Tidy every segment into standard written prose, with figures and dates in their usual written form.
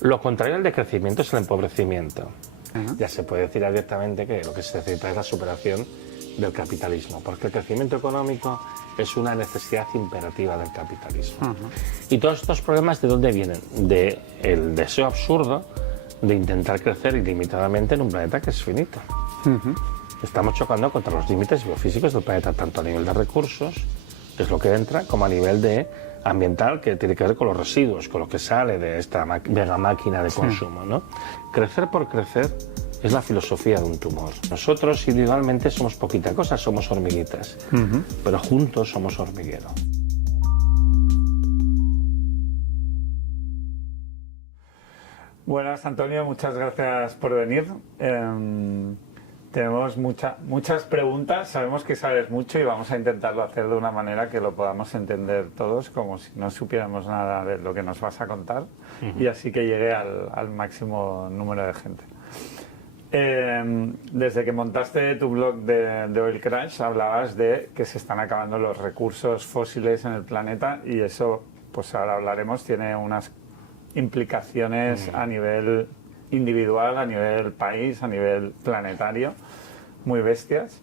Lo contrario al decrecimiento es el empobrecimiento. Ajá. Ya se puede decir abiertamente que lo que se necesita es la superación del capitalismo, porque el crecimiento económico es una necesidad imperativa del capitalismo. Y todos estos problemas, ¿de dónde vienen? Del deseo absurdo de intentar crecer ilimitadamente en un planeta que es finito. Estamos chocando contra los límites biofísicos del planeta, tanto a nivel de recursos, que es lo que entra, como a nivel de ambiental, que tiene que ver con los residuos, con lo que sale de esta mega máquina de consumo, ¿no? Crecer por crecer es la filosofía de un tumor. Nosotros individualmente somos poquita cosa, somos hormiguitas, pero juntos somos hormiguero. Buenas, Antonio, muchas gracias por venir. Tenemos muchas preguntas, sabemos que sabes mucho y vamos a intentarlo hacer de una manera que lo podamos entender todos, como si no supiéramos nada de lo que nos vas a contar, y así que llegue al máximo número de gente. Desde que montaste tu blog de Oil Crash hablabas de que se están acabando los recursos fósiles en el planeta, y eso, pues ahora hablaremos, tiene unas implicaciones a nivel individual, a nivel país, a nivel planetario, muy bestias.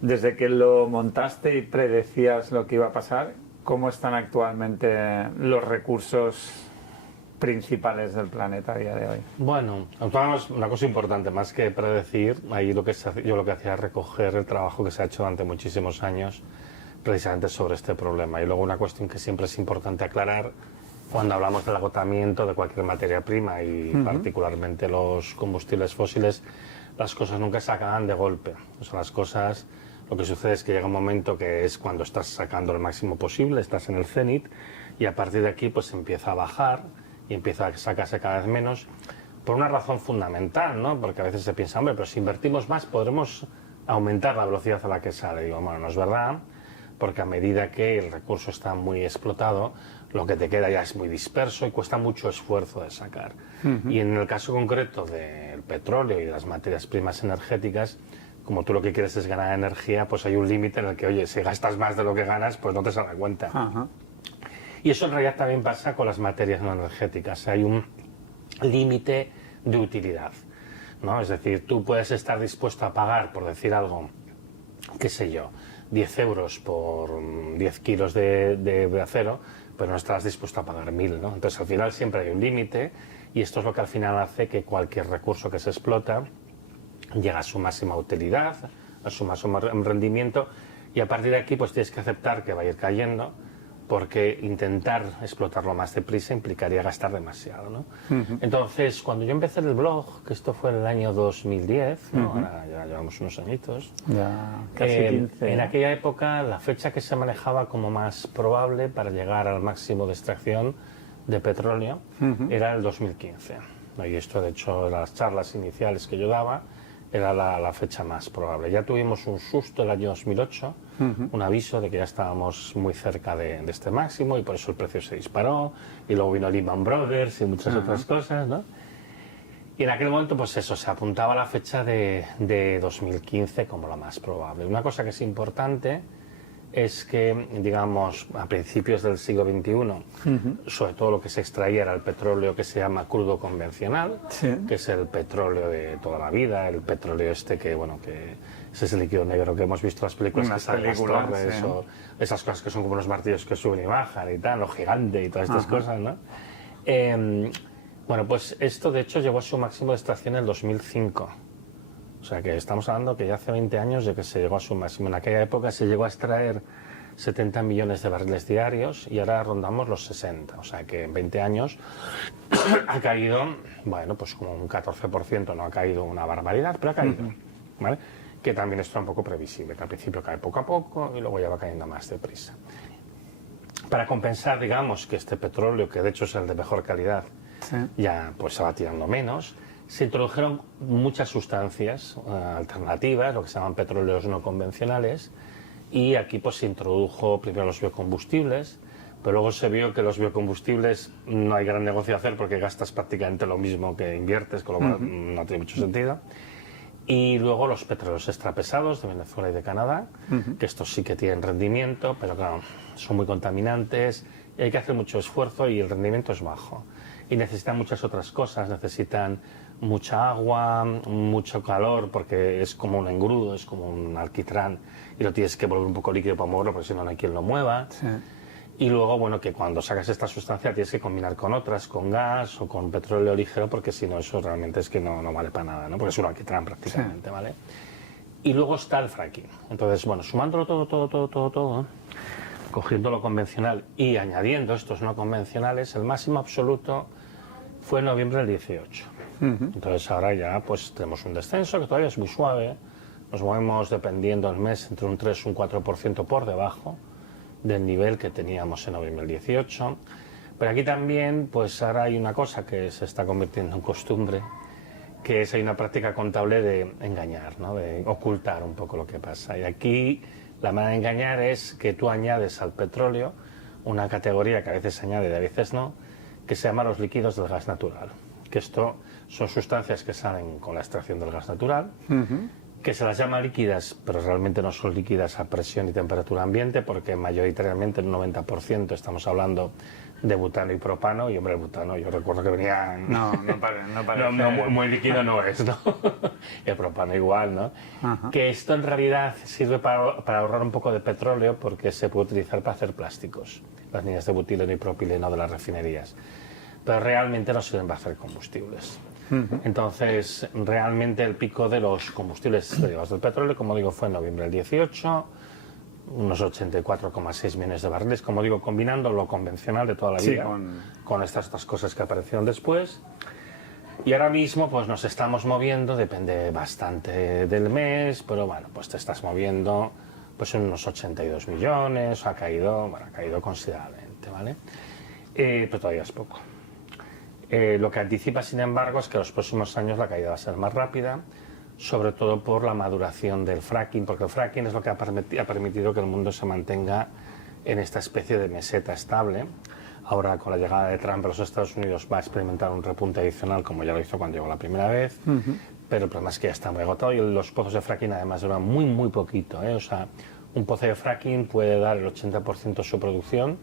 Desde que lo montaste y predecías lo que iba a pasar, ¿cómo están actualmente los recursos principales del planeta a día de hoy? Bueno, una cosa importante, más que predecir, ahí yo lo que hacía es recoger el trabajo que se ha hecho durante muchísimos años precisamente sobre este problema. Y luego una cuestión que siempre es importante aclarar cuando hablamos del agotamiento de cualquier materia prima y particularmente los combustibles fósiles, las cosas nunca se acaban de golpe. O sea, las cosas, lo que sucede es que llega un momento que es cuando estás sacando el máximo posible, estás en el cenit, y a partir de aquí pues empieza a bajar y empieza a sacarse cada vez menos por una razón fundamental, ¿no? Porque a veces se piensa, hombre, pero si invertimos más podremos aumentar la velocidad a la que sale. Digo, bueno, no es verdad, porque a medida que el recurso está muy explotado, lo que te queda ya es muy disperso y cuesta mucho esfuerzo de sacar. Y en el caso concreto del petróleo y de las materias primas energéticas, como tú lo que quieres es ganar energía, pues hay un límite en el que, oye, si gastas más de lo que ganas, pues no te sale a cuenta. Y eso en realidad también pasa con las materias no energéticas. Hay un límite de utilidad, ¿no? Es decir, tú puedes estar dispuesto a pagar, por decir algo, qué sé yo, 10 euros por 10 kilos de acero, pero no estarás dispuesto a pagar 1000, ¿no? Entonces al final siempre hay un límite, y esto es lo que al final hace que cualquier recurso que se explota llega a su máxima utilidad, a su máximo rendimiento, y a partir de aquí pues tienes que aceptar que va a ir cayendo, porque intentar explotarlo más deprisa implicaría gastar demasiado, ¿no? Entonces, cuando yo empecé el blog, que esto fue en el año 2010, ¿no? Ahora ya llevamos unos añitos, Ya, casi 15. en aquella época la fecha que se manejaba como más probable para llegar al máximo de extracción de petróleo era el 2015. Y esto, de hecho, en las charlas iniciales que yo daba, era la fecha más probable. Ya tuvimos un susto el año 2008, un aviso de que ya estábamos muy cerca de este máximo, y por eso el precio se disparó, y luego vino Lehman Brothers y muchas otras cosas, ¿no? Y en aquel momento, pues eso, se apuntaba la fecha de 2015 como la más probable. Una cosa que es importante es que, digamos, a principios del siglo XXI, sobre todo lo que se extraía era el petróleo que se llama crudo convencional, que es el petróleo de toda la vida, el petróleo este que, bueno, que ese es el líquido negro que hemos visto en las películas, que salen las torres, o esas cosas que son como unos martillos que suben y bajan y tal, lo gigante y todas estas cosas, ¿no? Bueno, pues esto de hecho llegó a su máximo de extracción en el 2005. O sea que estamos hablando que ya hace 20 años de que se llegó a su máximo. En aquella época se llegó a extraer 70 millones de barriles diarios y ahora rondamos los 60. O sea que en 20 años ha caído, bueno, pues como un 14%, no ha caído una barbaridad, pero ha caído, ¿vale? Que también esto era un poco previsible, que al principio cae poco a poco y luego ya va cayendo más deprisa. Para compensar, digamos, que este petróleo, que de hecho es el de mejor calidad, ya pues se va tirando menos, se introdujeron muchas sustancias alternativas, lo que se llaman petróleos no convencionales, y aquí pues se introdujo primero los biocombustibles, pero luego se vio que los biocombustibles no hay gran negocio a hacer porque gastas prácticamente lo mismo que inviertes, con lo cual no tiene mucho sentido. Y luego los petróleos extrapesados de Venezuela y de Canadá, que estos sí que tienen rendimiento, pero claro, son muy contaminantes, hay que hacer mucho esfuerzo y el rendimiento es bajo. Y necesitan muchas otras cosas, necesitan mucha agua, mucho calor, porque es como un engrudo, es como un alquitrán, y lo tienes que volver un poco líquido para moverlo, porque si no, no hay quien lo mueva. Sí. Y luego, bueno, que cuando sacas esta sustancia tienes que combinar con otras, con gas o con petróleo ligero, porque si no, eso realmente es que no vale para nada, ¿no? Porque es un alquitrán prácticamente, Sí. ¿vale? Y luego está el fracking. Entonces, bueno, sumándolo todo, cogiendo lo convencional y añadiendo estos no convencionales, el máximo absoluto fue en noviembre del 18. Entonces ahora ya pues tenemos un descenso que todavía es muy suave, nos movemos dependiendo del mes entre un 3 y un 4% por debajo del nivel que teníamos en noviembre del 18. Pero aquí también pues ahora hay una cosa que se está convirtiendo en costumbre, que es hay una práctica contable de engañar, ¿no? De ocultar un poco lo que pasa. Y aquí la manera de engañar es que tú añades al petróleo una categoría que a veces se añade y a veces no, que se llama los líquidos del gas natural. Que esto son sustancias que salen con la extracción del gas natural, que se las llama líquidas, pero realmente no son líquidas a presión y temperatura ambiente, porque mayoritariamente el 90% estamos hablando de butano y propano, y hombre, el butano yo recuerdo que venía... No parece. muy líquido no es, ¿no? El propano igual, ¿no? Ajá. Que esto en realidad sirve para ahorrar un poco de petróleo, porque se puede utilizar para hacer plásticos, las líneas de butileno y propileno de las refinerías, pero realmente no sirven para hacer combustibles. Entonces, realmente el pico de los combustibles derivados del petróleo, como digo, fue en noviembre del 18, unos 84,6 millones de barriles, como digo, combinando lo convencional de toda la vida con estas otras cosas que aparecieron después. Y ahora mismo pues nos estamos moviendo, depende bastante del mes, pero bueno, pues te estás moviendo pues en unos 82 millones, ha caído considerablemente, ¿vale? Pero todavía es poco. Lo que anticipa, sin embargo, es que en los próximos años la caída va a ser más rápida, sobre todo por la maduración del fracking, porque el fracking es lo que ha permitido que el mundo se mantenga en esta especie de meseta estable. Ahora, con la llegada de Trump a los Estados Unidos, va a experimentar un repunte adicional, como ya lo hizo cuando llegó la primera vez, pero el problema es que ya está muy agotado y los pozos de fracking además duran muy poquito, ¿eh? O sea, un pozo de fracking puede dar el 80% de su producción,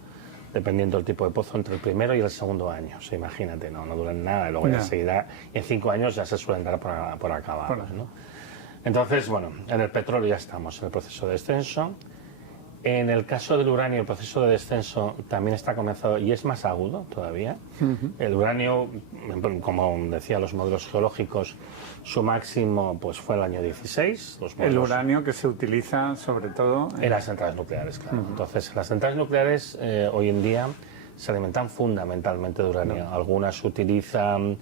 dependiendo del tipo de pozo, entre el primero y el segundo año. O sea, imagínate, no duran nada, y luego ya seguirá, y en 5 años ya se suelen dar por acabados, ¿no? Entonces, bueno, en el petróleo ya estamos en el proceso de descenso. En el caso del uranio, el proceso de descenso también está comenzado y es más agudo todavía. El uranio, como decía los modelos geológicos, su máximo pues fue el año 16. El uranio que se utiliza sobre todo en las centrales nucleares, claro. Entonces, las centrales nucleares hoy en día se alimentan fundamentalmente de uranio. Algunas utilizan,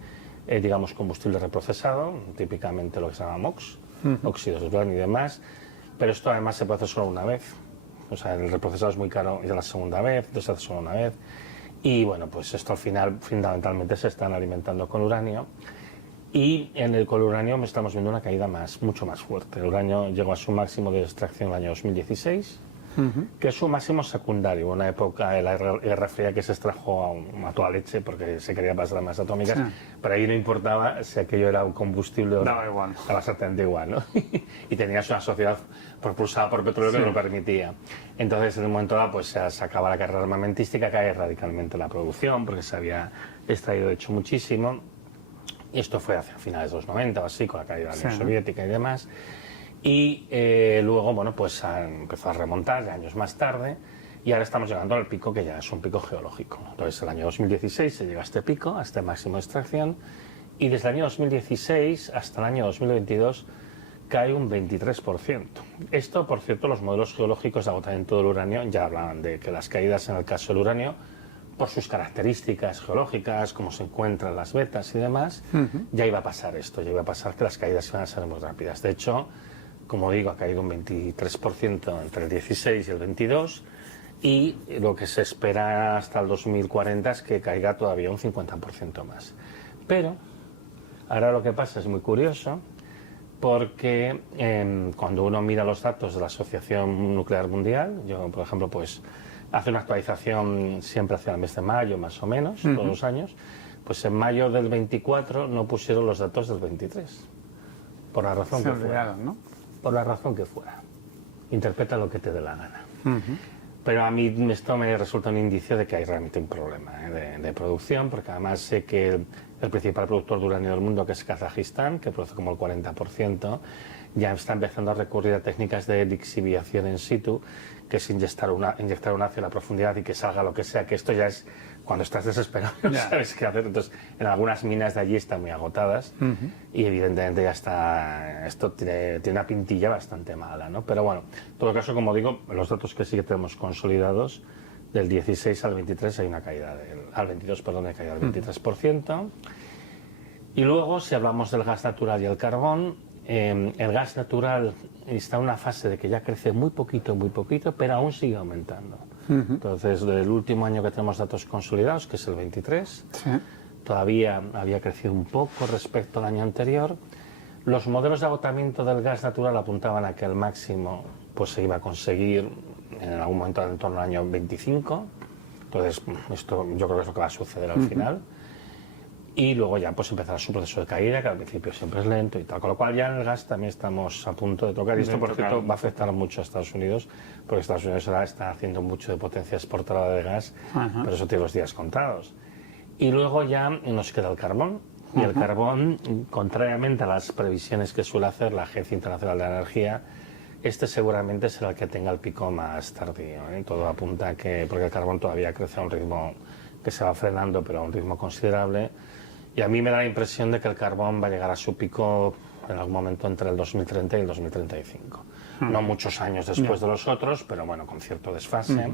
digamos, combustible reprocesado, típicamente lo que se llama MOX, óxidos de uranio y demás, pero esto además se puede hacer solo una vez. O sea, el reprocesado es muy caro y es la segunda vez, entonces se hace solo una vez. Y bueno, pues esto al final fundamentalmente se están alimentando con uranio. Y con el uranio estamos viendo una caída mucho más fuerte. El uranio llegó a su máximo de extracción en el año 2016, que es su máximo secundario, una época de la Guerra Fría que se extrajo a toda leche porque se quería pasar armas atómicas, pero ahí no importaba si aquello era un combustible o no. Daba igual. Daba exactamente igual, ¿no? Y tenías una sociedad propulsada por petróleo que no lo permitía. Entonces, en un momento dado, pues se acaba la carrera armamentística, cae radicalmente la producción porque se había extraído de hecho muchísimo. Y esto fue hacia finales de los 90 o así, con la caída de la Unión Soviética y demás. Y luego, bueno, pues empezó a remontar ya años más tarde y ahora estamos llegando al pico que ya es un pico geológico. Entonces, el año 2016 se llega a este pico, a este máximo de extracción, y desde el año 2016 hasta el año 2022 cae un 23%. Esto, por cierto, los modelos geológicos de agotamiento del uranio ya hablaban de que las caídas en el caso del uranio, por sus características geológicas, cómo se encuentran las vetas y demás, ya iba a pasar esto, ya iba a pasar que las caídas iban a ser muy rápidas. De hecho, como digo, ha caído un 23% entre el 16 y el 22 y lo que se espera hasta el 2040 es que caiga todavía un 50% más. Pero ahora lo que pasa es muy curioso porque cuando uno mira los datos de la Asociación Nuclear Mundial, yo, por ejemplo, pues hace una actualización siempre hacia el mes de mayo, más o menos, todos los años, pues en mayo del 24 no pusieron los datos del 23, por la razón que fuera. ¿no? Por la razón que fuera. Interpreta lo que te dé la gana. Pero a mí esto me resulta un indicio de que hay realmente un problema de producción, porque además sé que el principal productor de uranio del mundo, que es Kazajistán, que produce como el 40%, ya está empezando a recurrir a técnicas de lixiviación in situ, que es inyectar un ácido a la profundidad y que salga lo que sea, que esto ya es cuando estás desesperado, no sabes qué hacer. Entonces, en algunas minas de allí están muy agotadas y evidentemente ya está, esto tiene una pintilla bastante mala, ¿no? Pero bueno, en todo caso, como digo, los datos que sí que tenemos consolidados, del 16 al 23 hay una caída, al 22, perdón, hay caída del 23%. Y luego, si hablamos del gas natural y el carbón, el gas natural está en una fase de que ya crece muy poquito, pero aún sigue aumentando. Entonces, del último año que tenemos datos consolidados, que es el 23, todavía había crecido un poco respecto al año anterior. Los modelos de agotamiento del gas natural apuntaban a que el máximo pues, se iba a conseguir en algún momento en torno al año 25. Entonces, esto yo creo que es lo que va a suceder al final. Y luego ya pues empezará su proceso de caída, que al principio siempre es lento y tal. Con lo cual ya en el gas también estamos a punto de tocar. Y esto, por cierto, va a afectar mucho a Estados Unidos, porque Estados Unidos ahora está haciendo mucho de potencia exportadora de gas, pero eso tiene los días contados. Y luego ya nos queda el carbón. Y el carbón, contrariamente a las previsiones que suele hacer la Agencia Internacional de la Energía, este seguramente será el que tenga el pico más tardío. Todo apunta a que, porque el carbón todavía crece a un ritmo que se va frenando, pero a un ritmo considerable. Y a mí me da la impresión de que el carbón va a llegar a su pico en algún momento entre el 2030 y el 2035. No muchos años después de los otros, pero bueno, con cierto desfase.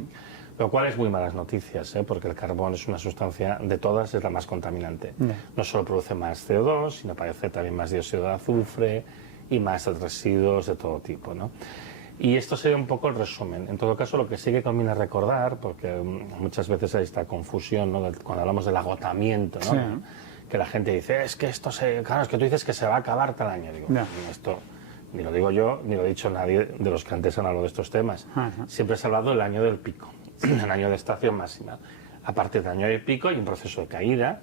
Lo cual es muy malas noticias, porque el carbón es una sustancia, de todas, es la más contaminante. No solo produce más CO2, sino parece también más dióxido de azufre y más residuos de todo tipo, ¿no? Y esto sería un poco el resumen. En todo caso, lo que sí que conviene recordar, porque muchas veces hay esta confusión, ¿no? Cuando hablamos del agotamiento, ¿no? Que la gente dice, es que esto claro, es que tú dices que se va a acabar tal año. Digo, esto ni lo digo yo, ni lo ha dicho nadie de los que antes han hablado de estos temas. Siempre se ha hablado del año del pico, el año de estación máxima. A partir del año de pico hay un proceso de caída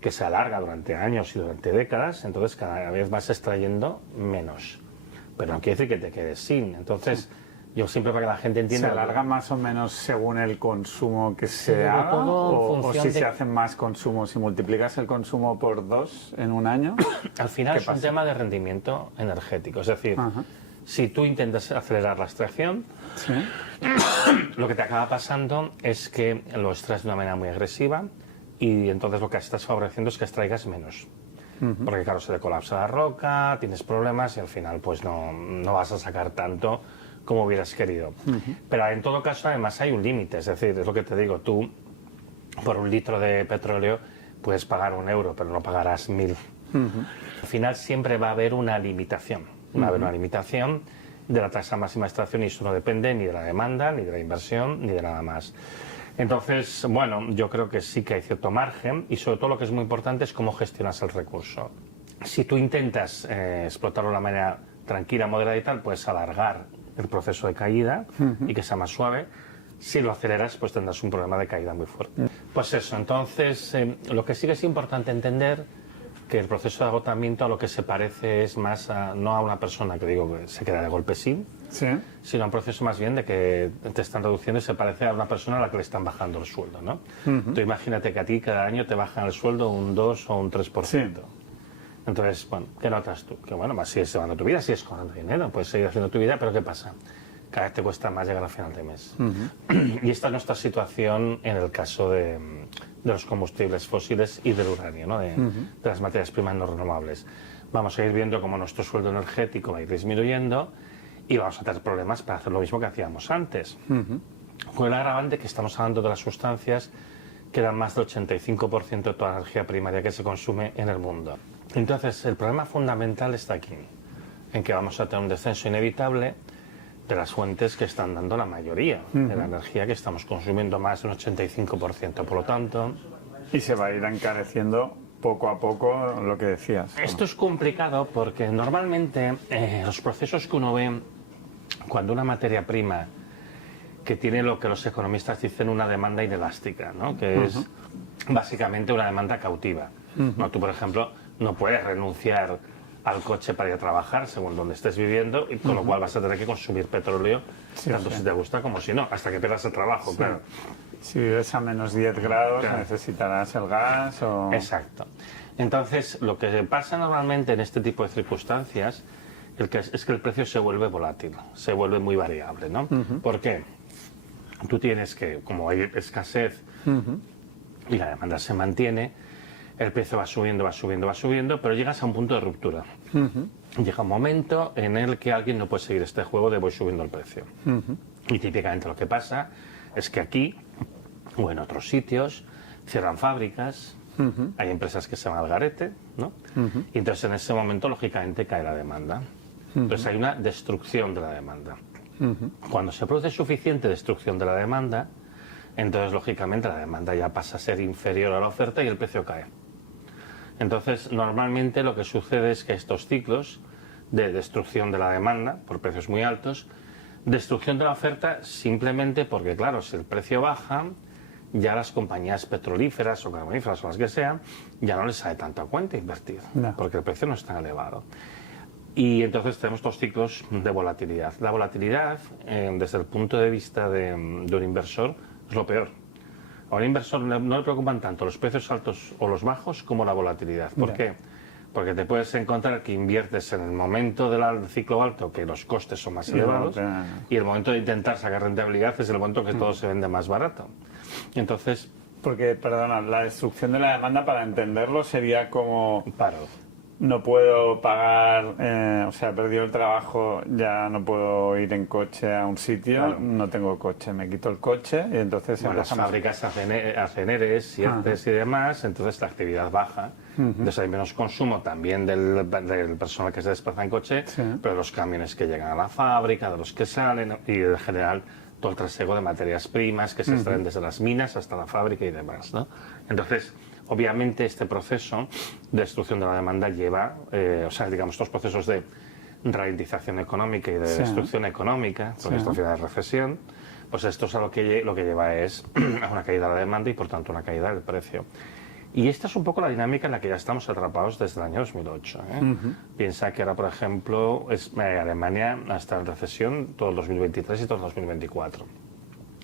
que se alarga durante años y durante décadas, entonces cada vez vas extrayendo menos. Pero no quiere decir que te quedes sin. Entonces, yo siempre para que la gente entienda... ¿Se alarga más o menos según el consumo que se haga? ¿O si se hace más consumo? Si multiplicas el consumo por 2 en un año... Al final es un tema de rendimiento energético. Es decir, si tú intentas acelerar la extracción, lo que te acaba pasando es que lo extraes de una manera muy agresiva y entonces lo que estás favoreciendo es que extraigas menos. Porque claro, se te colapsa la roca, tienes problemas y al final pues no vas a sacar tanto como hubieras querido. Pero en todo caso además hay un límite, es decir, es lo que te digo, tú por un litro de petróleo puedes pagar 1 euro, pero no pagarás 1000. Al final siempre va a haber una limitación, va a haber una limitación de la tasa máxima de extracción y eso no depende ni de la demanda, ni de la inversión, ni de nada más. Entonces, bueno, yo creo que sí que hay cierto margen y sobre todo lo que es muy importante es cómo gestionas el recurso. Si tú intentas explotarlo de una manera tranquila, moderada y tal, puedes alargar el proceso de caída y que sea más suave. Si lo aceleras, pues tendrás un problema de caída muy fuerte. Pues eso, entonces, lo que sí que es importante entender que el proceso de agotamiento a lo que se parece es más no a una persona que digo que se queda de golpe sino a un proceso más bien de que te están reduciendo y se parece a una persona a la que le están bajando el sueldo, ¿no? Tú imagínate que a ti cada año te bajan el sueldo un 2 o un 3%. Entonces, bueno, ¿qué notas tú? Que bueno, sigues llevando tu vida, sigues cobrando dinero, puedes seguir haciendo tu vida, pero ¿qué pasa? Cada vez te cuesta más llegar al final de mes. Y esta es nuestra situación en el caso de los combustibles fósiles y del uranio, ¿no? de las materias primas no renovables. Vamos a ir viendo cómo nuestro sueldo energético va a ir disminuyendo y vamos a tener problemas para hacer lo mismo que hacíamos antes. Con el agravante que estamos hablando de las sustancias que dan más del 85% de toda la energía primaria que se consume en el mundo. Entonces, el problema fundamental está aquí, en que vamos a tener un descenso inevitable de las fuentes que están dando la mayoría de la energía que estamos consumiendo, más del 85%. Por lo tanto... Y se va a ir encareciendo poco a poco lo que decías. Esto es complicado porque normalmente los procesos que uno ve cuando una materia prima que tiene lo que los economistas dicen una demanda inelástica, ¿no? Que es básicamente una demanda cautiva. ¿No? Tú, por ejemplo, no puedes renunciar al coche para ir a trabajar, según donde estés viviendo, y con lo cual vas a tener que consumir petróleo, tanto si te gusta como si no, hasta que pierdas el trabajo, claro. Si vives a menos 10 grados, Claro. necesitarás el gas o... Exacto. Entonces, lo que pasa normalmente en este tipo de circunstancias es que el precio se vuelve volátil, se vuelve muy variable, ¿no? ¿Por qué? Tú tienes que, como hay escasez y la demanda se mantiene, el precio va subiendo, va subiendo, va subiendo, pero llegas a un punto de ruptura. Llega un momento en el que alguien no puede seguir este juego de voy subiendo el precio. Y típicamente lo que pasa es que aquí o en otros sitios cierran fábricas, hay empresas que se van al garete, ¿no? Y entonces en ese momento lógicamente cae la demanda. Entonces hay una destrucción de la demanda. Cuando se produce suficiente destrucción de la demanda, entonces lógicamente la demanda ya pasa a ser inferior a la oferta y el precio cae. Entonces normalmente lo que sucede es que estos ciclos de destrucción de la demanda por precios muy altos, destrucción de la oferta simplemente porque, claro, si el precio baja, ya las compañías petrolíferas o carboníferas o las que sean, ya no les sale tanto a cuenta invertir, porque el precio no es tan elevado. Y entonces tenemos estos ciclos de volatilidad. La volatilidad, desde el punto de vista de un inversor, es lo peor. A un inversor no le preocupan tanto los precios altos o los bajos como la volatilidad. ¿Por qué? Porque te puedes encontrar que inviertes en el momento del ciclo alto, que los costes son más elevados, y el momento de intentar sacar rentabilidad es el momento que todo se vende más barato. Entonces... Porque, perdona, la destrucción de la demanda, para entenderlo, sería como... Paro. No puedo pagar, o sea, he perdido el trabajo, ya no puedo ir en coche a un sitio, no tengo coche, me quito el coche y entonces... Bueno, las fábricas hacen EREs y ERTEs y demás, entonces la actividad baja. Entonces hay menos consumo también del personal que se desplaza en coche, pero los camiones que llegan a la fábrica, de los que salen y en general todo el trasiego de materias primas que se extraen desde las minas hasta la fábrica y demás, ¿no? Entonces... Obviamente este proceso de destrucción de la demanda lleva, o sea, digamos, estos procesos de ralentización económica y de destrucción económica, porque esto al final es recesión, pues esto es a lo que lleva es a una caída de la demanda y por tanto una caída del precio. Y esta es un poco la dinámica en la que ya estamos atrapados desde el año 2008. Piensa que ahora, por ejemplo, Alemania está en recesión todo el 2023 y todo el 2024.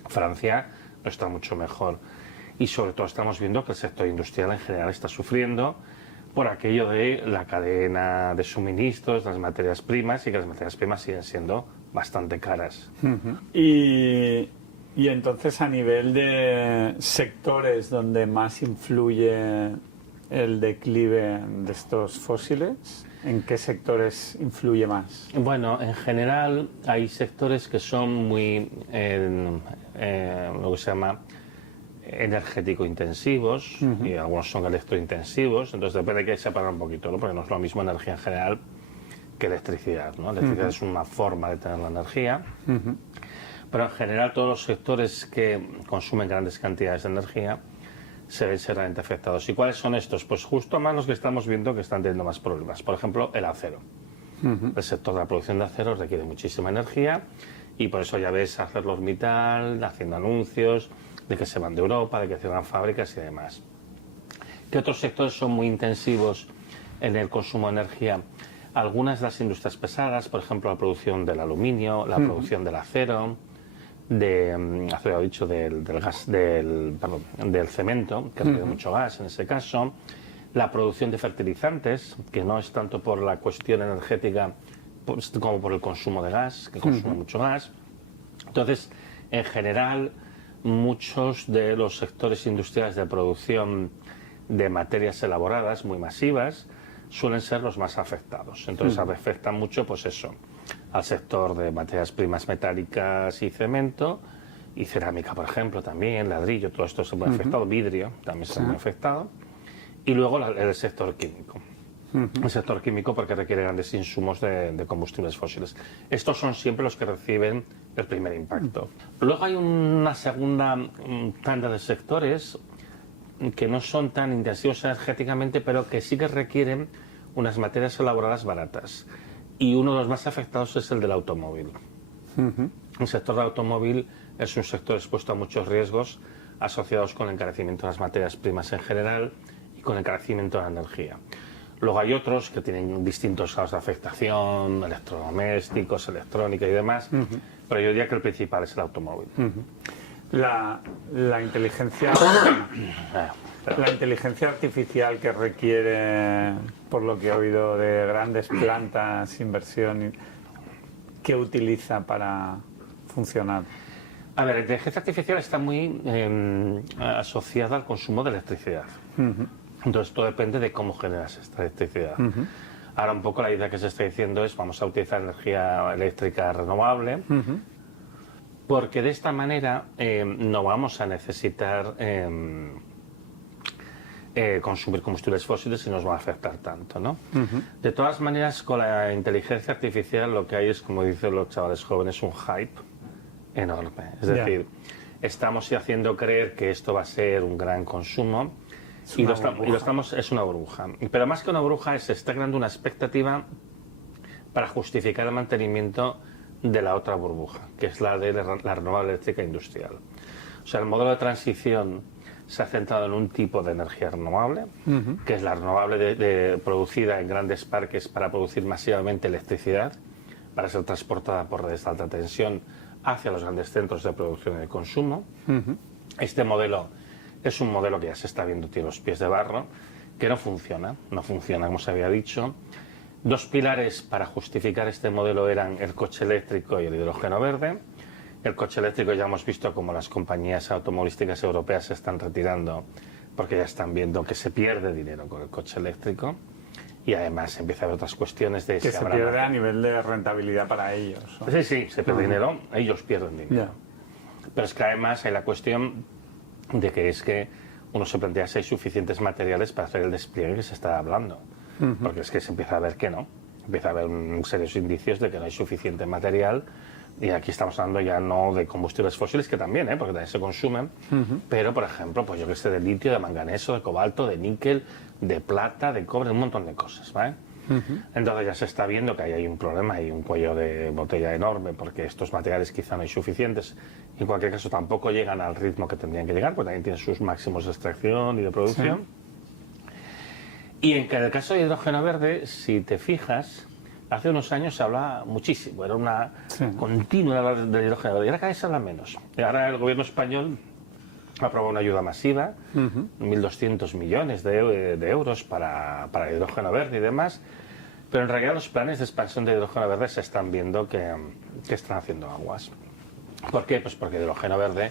Francia no está mucho mejor. Y sobre todo estamos viendo que el sector industrial en general está sufriendo por aquello de la cadena de suministros, las materias primas, y que las materias primas siguen siendo bastante caras. Y entonces, a nivel de sectores donde más influye el declive de estos fósiles, ¿en qué sectores influye más? Bueno, en general hay sectores que son muy, lo que se llama, energético intensivos, y algunos son electrointensivos, entonces depende de que separar un poquito, ¿no? Porque no es lo mismo energía en general que electricidad, ¿no? Electricidad es una forma de tener la energía, pero en general todos los sectores que consumen grandes cantidades de energía se ven seriamente afectados. ¿Y cuáles son estos? Pues justo más los que estamos viendo que están teniendo más problemas. Por ejemplo, el acero. El sector de la producción de acero requiere muchísima energía y por eso ya ves a ArcelorMittal haciendo anuncios de que se van de Europa, de que cierran fábricas y demás. ¿Qué otros sectores son muy intensivos en el consumo de energía? Algunas de las industrias pesadas, por ejemplo, la producción del aluminio, la producción del acero, del cemento, que requiere mucho gas en ese caso, la producción de fertilizantes, que no es tanto por la cuestión energética como por el consumo de gas, que consume mucho gas. Entonces, en general, muchos de los sectores industriales de producción de materias elaboradas muy masivas suelen ser los más afectados. Entonces afectan mucho, pues eso, al sector de materias primas metálicas y cemento, y cerámica, por ejemplo, también, ladrillo, todo esto se ve afectado, vidrio también se ve afectado, y luego el sector químico. El sector químico porque requiere grandes insumos de combustibles fósiles. Estos son siempre los que reciben el primer impacto. Luego hay una segunda tanda de sectores que no son tan intensivos energéticamente, pero que sí que requieren unas materias elaboradas baratas. Y uno de los más afectados es el del automóvil. El sector del automóvil es un sector expuesto a muchos riesgos asociados con el encarecimiento de las materias primas en general y con el encarecimiento de la energía. Luego hay otros que tienen distintos grados de afectación, electrodomésticos, electrónica y demás, pero yo diría que el principal es el automóvil. La inteligencia, la inteligencia artificial que requiere, por lo que he oído, de grandes plantas, inversión, ¿qué utiliza para funcionar? A ver, la inteligencia artificial está muy asociada al consumo de electricidad. Entonces, todo depende de cómo generas esta electricidad. Ahora, un poco la idea que se está diciendo es vamos a utilizar energía eléctrica renovable, porque de esta manera no vamos a necesitar consumir combustibles fósiles y nos va a afectar tanto, ¿no? De todas maneras, con la inteligencia artificial lo que hay es, como dicen los chavales jóvenes, un hype enorme. Es decir, estamos haciendo creer que esto va a ser un gran consumo y lo estamos, es una burbuja. Pero más que una burbuja, se está creando una expectativa para justificar el mantenimiento de la otra burbuja, que es la de la renovable eléctrica industrial. O sea, el modelo de transición se ha centrado en un tipo de energía renovable, que es la renovable producida en grandes parques para producir masivamente electricidad, para ser transportada por redes de alta tensión hacia los grandes centros de producción y de consumo. Este modelo es un modelo que ya se está viendo, tiene los pies de barro, que no funciona como se había dicho. Dos pilares para justificar este modelo eran el coche eléctrico y el hidrógeno verde. El coche eléctrico ya hemos visto como las compañías automovilísticas europeas se están retirando porque ya están viendo que se pierde dinero con el coche eléctrico y además empieza a haber otras cuestiones de... Que se pierde a nivel de rentabilidad para ellos, ¿no? Sí, se pierde dinero, ellos pierden dinero. Pero es que además hay la cuestión de que es que uno se plantea si hay suficientes materiales para hacer el despliegue que se está hablando. Porque es que se empieza a ver que no. Empieza a haber serios indicios de que no hay suficiente material. Y aquí estamos hablando ya no de combustibles fósiles, que también, porque también se consumen, pero, por ejemplo, pues yo que sé, de litio, de manganeso, de cobalto, de níquel, de plata, de cobre, un montón de cosas, ¿vale? Entonces ya se está viendo que ahí hay un problema, hay un cuello de botella enorme, porque estos materiales quizá no hay suficientes. En cualquier caso, tampoco llegan al ritmo que tendrían que llegar, porque también tienen sus máximos de extracción y de producción. Y en el caso de hidrógeno verde, si te fijas, hace unos años se hablaba muchísimo, era una continua del hidrógeno verde, y ahora cada vez se habla menos. Y ahora el gobierno español ha aprobado una ayuda masiva, 1.200 millones de euros para el hidrógeno verde y demás, pero en realidad los planes de expansión de hidrógeno verde se están viendo que están haciendo aguas. ¿Por qué? Pues porque el hidrógeno verde,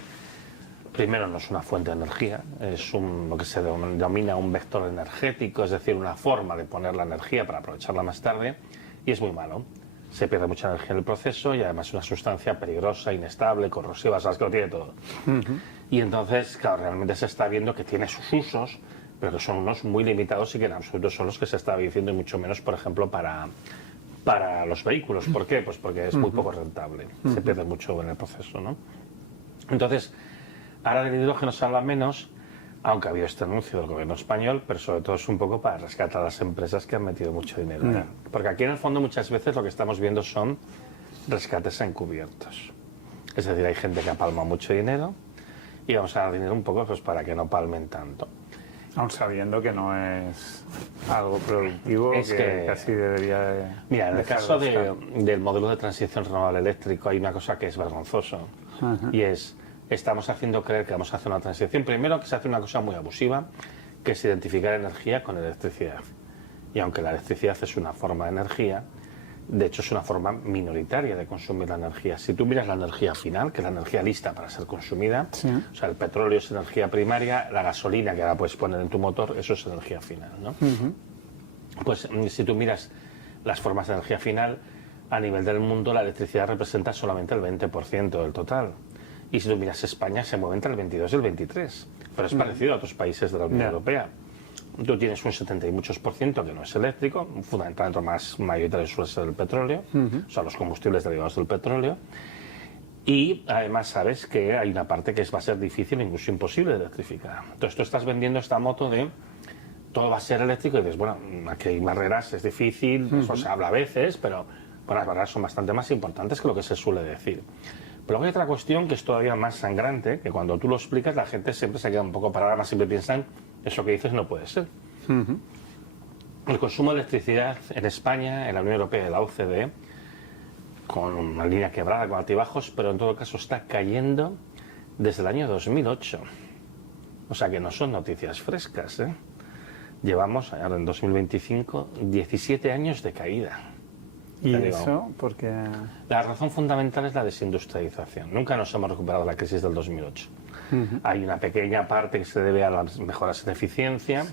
primero, no es una fuente de energía, es lo que se denomina un vector energético, es decir, una forma de poner la energía para aprovecharla más tarde, y es muy malo. Se pierde mucha energía en el proceso y además es una sustancia peligrosa, inestable, corrosiva, sabes que lo tiene todo. Y entonces, claro, realmente se está viendo que tiene sus usos, pero que son unos muy limitados y que en absoluto son los que se está diciendo, y mucho menos, por ejemplo, para los vehículos. ¿Por qué? Pues porque es muy poco rentable, se pierde mucho en el proceso, ¿no? Entonces, ahora del hidrógeno se habla menos, aunque ha habido este anuncio del gobierno español, pero sobre todo es un poco para rescatar a las empresas que han metido mucho dinero. Porque aquí en el fondo muchas veces lo que estamos viendo son rescates encubiertos. Es decir, hay gente que ha palmado mucho dinero y vamos a dar dinero un poco pues para que no palmen tanto. Aún sabiendo que no es algo productivo, es que casi debería de... Mira, en el caso del modelo de transición renovable eléctrico hay una cosa que es vergonzoso y es... Estamos haciendo creer que vamos a hacer una transición. Primero, que se hace una cosa muy abusiva, que es identificar energía con electricidad. Y aunque la electricidad es una forma de energía, de hecho es una forma minoritaria de consumir la energía. Si tú miras la energía final, que es la energía lista para ser consumida, o sea, el petróleo es energía primaria, la gasolina que ahora puedes poner en tu motor, eso es energía final, ¿no? Pues si tú miras las formas de energía final, a nivel del mundo la electricidad representa solamente el 20% del total. Y si tú miras España, se mueve entre el 22 y el 23. Pero es parecido a otros países de la Unión Europea. Tú tienes un 70 y muchos % que no es eléctrico, fundamentalmente más mayoritario suele ser el petróleo, o sea, los combustibles derivados del petróleo. Y además sabes que hay una parte que va a ser difícil, incluso imposible de electrificar. Entonces tú estás vendiendo esta moto de todo va a ser eléctrico y dices, bueno, aquí hay barreras, es difícil, eso se habla a veces, pero bueno, las barreras son bastante más importantes que lo que se suele decir. Pero luego hay otra cuestión que es todavía más sangrante, que cuando tú lo explicas la gente siempre se queda un poco parada, más siempre piensan, eso que dices no puede ser. El consumo de electricidad en España, en la Unión Europea y la OCDE, con una línea quebrada, con altibajos, pero en todo caso está cayendo desde el año 2008. O sea que no son noticias frescas, ¿eh? Llevamos, ahora en 2025, 17 años de caída. ¿Y eso? Porque... La razón fundamental es la desindustrialización. Nunca nos hemos recuperado de la crisis del 2008. Hay una pequeña parte que se debe a las mejoras en eficiencia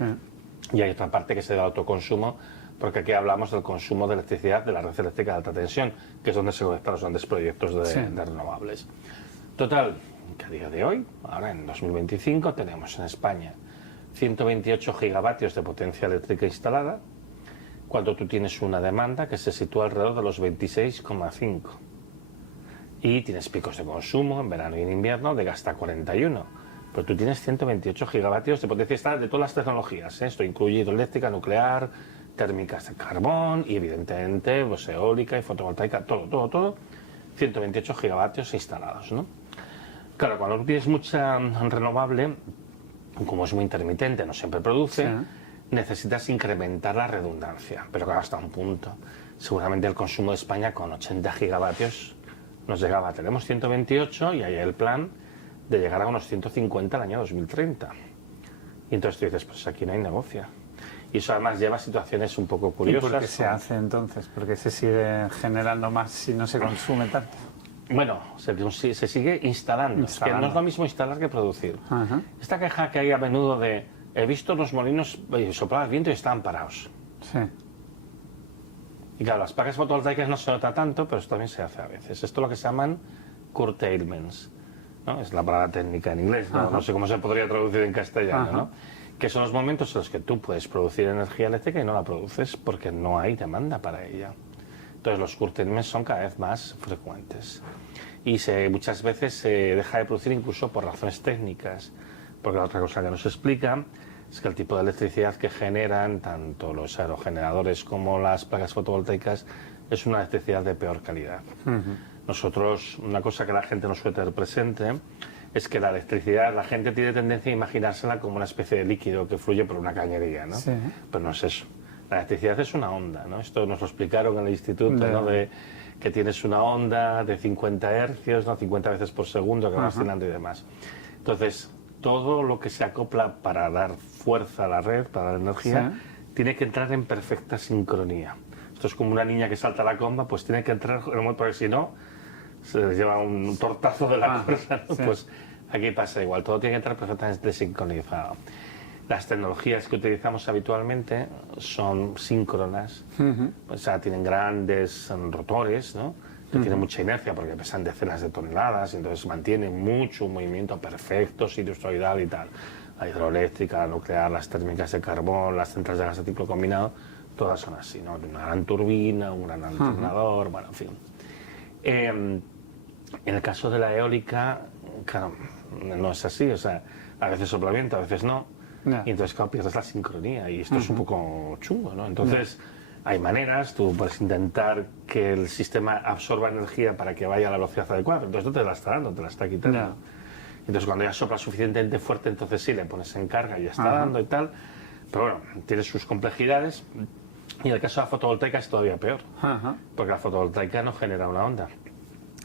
y hay otra parte que se debe al autoconsumo, porque aquí hablamos del consumo de electricidad de la red eléctrica de alta tensión, que es donde se conectan los grandes proyectos de renovables. Total, que a día de hoy, ahora en 2025, tenemos en España 128 gigavatios de potencia eléctrica instalada, cuando tú tienes una demanda que se sitúa alrededor de los 26,5. Y tienes picos de consumo en verano y en invierno de hasta 41. Pero tú tienes 128 gigavatios de potencia instalada de todas las tecnologías, ¿eh? Esto incluye hidroeléctrica, nuclear, térmicas de carbón y evidentemente pues, eólica y fotovoltaica, todo. 128 gigavatios instalados, ¿no? Claro, cuando tú tienes mucha renovable, como es muy intermitente, no siempre produce, necesitas incrementar la redundancia, pero claro, hasta un punto. Seguramente el consumo de España con 80 gigavatios nos llegaba, tenemos 128 y hay el plan de llegar a unos 150 al año 2030. Y entonces tú dices, pues aquí no hay negocio. Y eso además lleva a situaciones un poco curiosas. ¿Y por qué se hace entonces? ¿Por qué se sigue generando más si no se consume tanto? Bueno, se sigue instalando. Es que no es lo mismo instalar que producir. Esta queja que hay a menudo de he visto los molinos soplar el viento y estaban parados. Sí. Y claro, las placas fotovoltaicas no se nota tanto, pero esto también se hace a veces. Esto es lo que se llaman curtailments, ¿no? Es la palabra técnica en inglés, no sé cómo se podría traducir en castellano, ¿no? Que son los momentos en los que tú puedes producir energía eléctrica y no la produces porque no hay demanda para ella. Entonces los curtailments son cada vez más frecuentes y muchas veces se deja de producir incluso por razones técnicas, porque la otra cosa que nos explica es que el tipo de electricidad que generan tanto los aerogeneradores como las placas fotovoltaicas es una electricidad de peor calidad. Nosotros, una cosa que la gente no suele tener presente es que la electricidad, la gente tiene tendencia a imaginársela como una especie de líquido que fluye por una cañería, ¿no? Sí. Pero no es eso. La electricidad es una onda, ¿no? Esto nos lo explicaron en el instituto, ¿no? De que tienes una onda de 50 hercios, ¿no? 50 veces por segundo que va oscilando y demás. Entonces, todo lo que se acopla para dar fuerza a la red, para dar energía, tiene que entrar en perfecta sincronía. Esto es como una niña que salta la comba, pues tiene que entrar, porque si no, se les lleva un tortazo de la cosa, ¿no? Pues aquí pasa igual, todo tiene que entrar perfectamente sincronizado. Las tecnologías que utilizamos habitualmente son síncronas, o sea, tienen grandes rotores, ¿no? Que tienen mucha inercia porque pesan decenas de toneladas y entonces mantienen mucho movimiento perfecto, sinusoidal y tal. La hidroeléctrica, la nuclear, las térmicas de carbón, las centrales de gas de ciclo combinado, todas son así, ¿no? Una gran turbina, un gran alternador, bueno, en fin. En el caso de la eólica, claro, no es así, o sea, a veces sopla viento, a veces no. Y entonces, claro, pierdes la sincronía y esto es un poco chungo, ¿no? Entonces, hay maneras, tú puedes intentar que el sistema absorba energía para que vaya a la velocidad adecuada, entonces no te la está dando, te la está quitando. Entonces, cuando ya sopla suficientemente fuerte, entonces sí, le pones en carga y ya está dando y tal. Pero bueno, tiene sus complejidades. Y en el caso de la fotovoltaica es todavía peor, porque la fotovoltaica no genera una onda,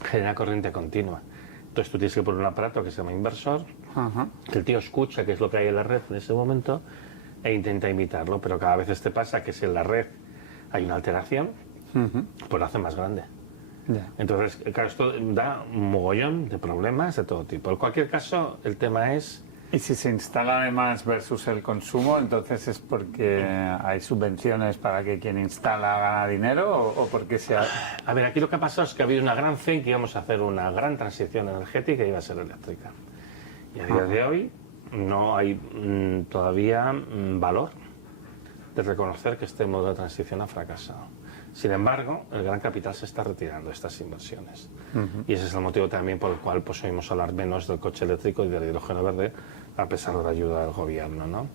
genera corriente continua. Entonces tú tienes que poner un aparato que se llama inversor, que el tío escucha qué es lo que hay en la red en ese momento e intenta imitarlo, pero cada vez te pasa que si en la red hay una alteración, pues lo hace más grande. Entonces, claro, esto da un mogollón de problemas de todo tipo. En cualquier caso, el tema es... Y si se instala además versus el consumo, entonces es porque hay subvenciones para que quien instala gana dinero o porque se ha... A ver, aquí lo que ha pasado es que ha habido una gran fe en que íbamos a hacer una gran transición energética y iba a ser eléctrica. Y a día de hoy no hay todavía valor de reconocer que este modo de transición ha fracasado. Sin embargo, el gran capital se está retirando de estas inversiones. Y ese es el motivo también por el cual pues, oímos hablar menos del coche eléctrico y del hidrógeno verde, a pesar de la ayuda del gobierno, ¿no?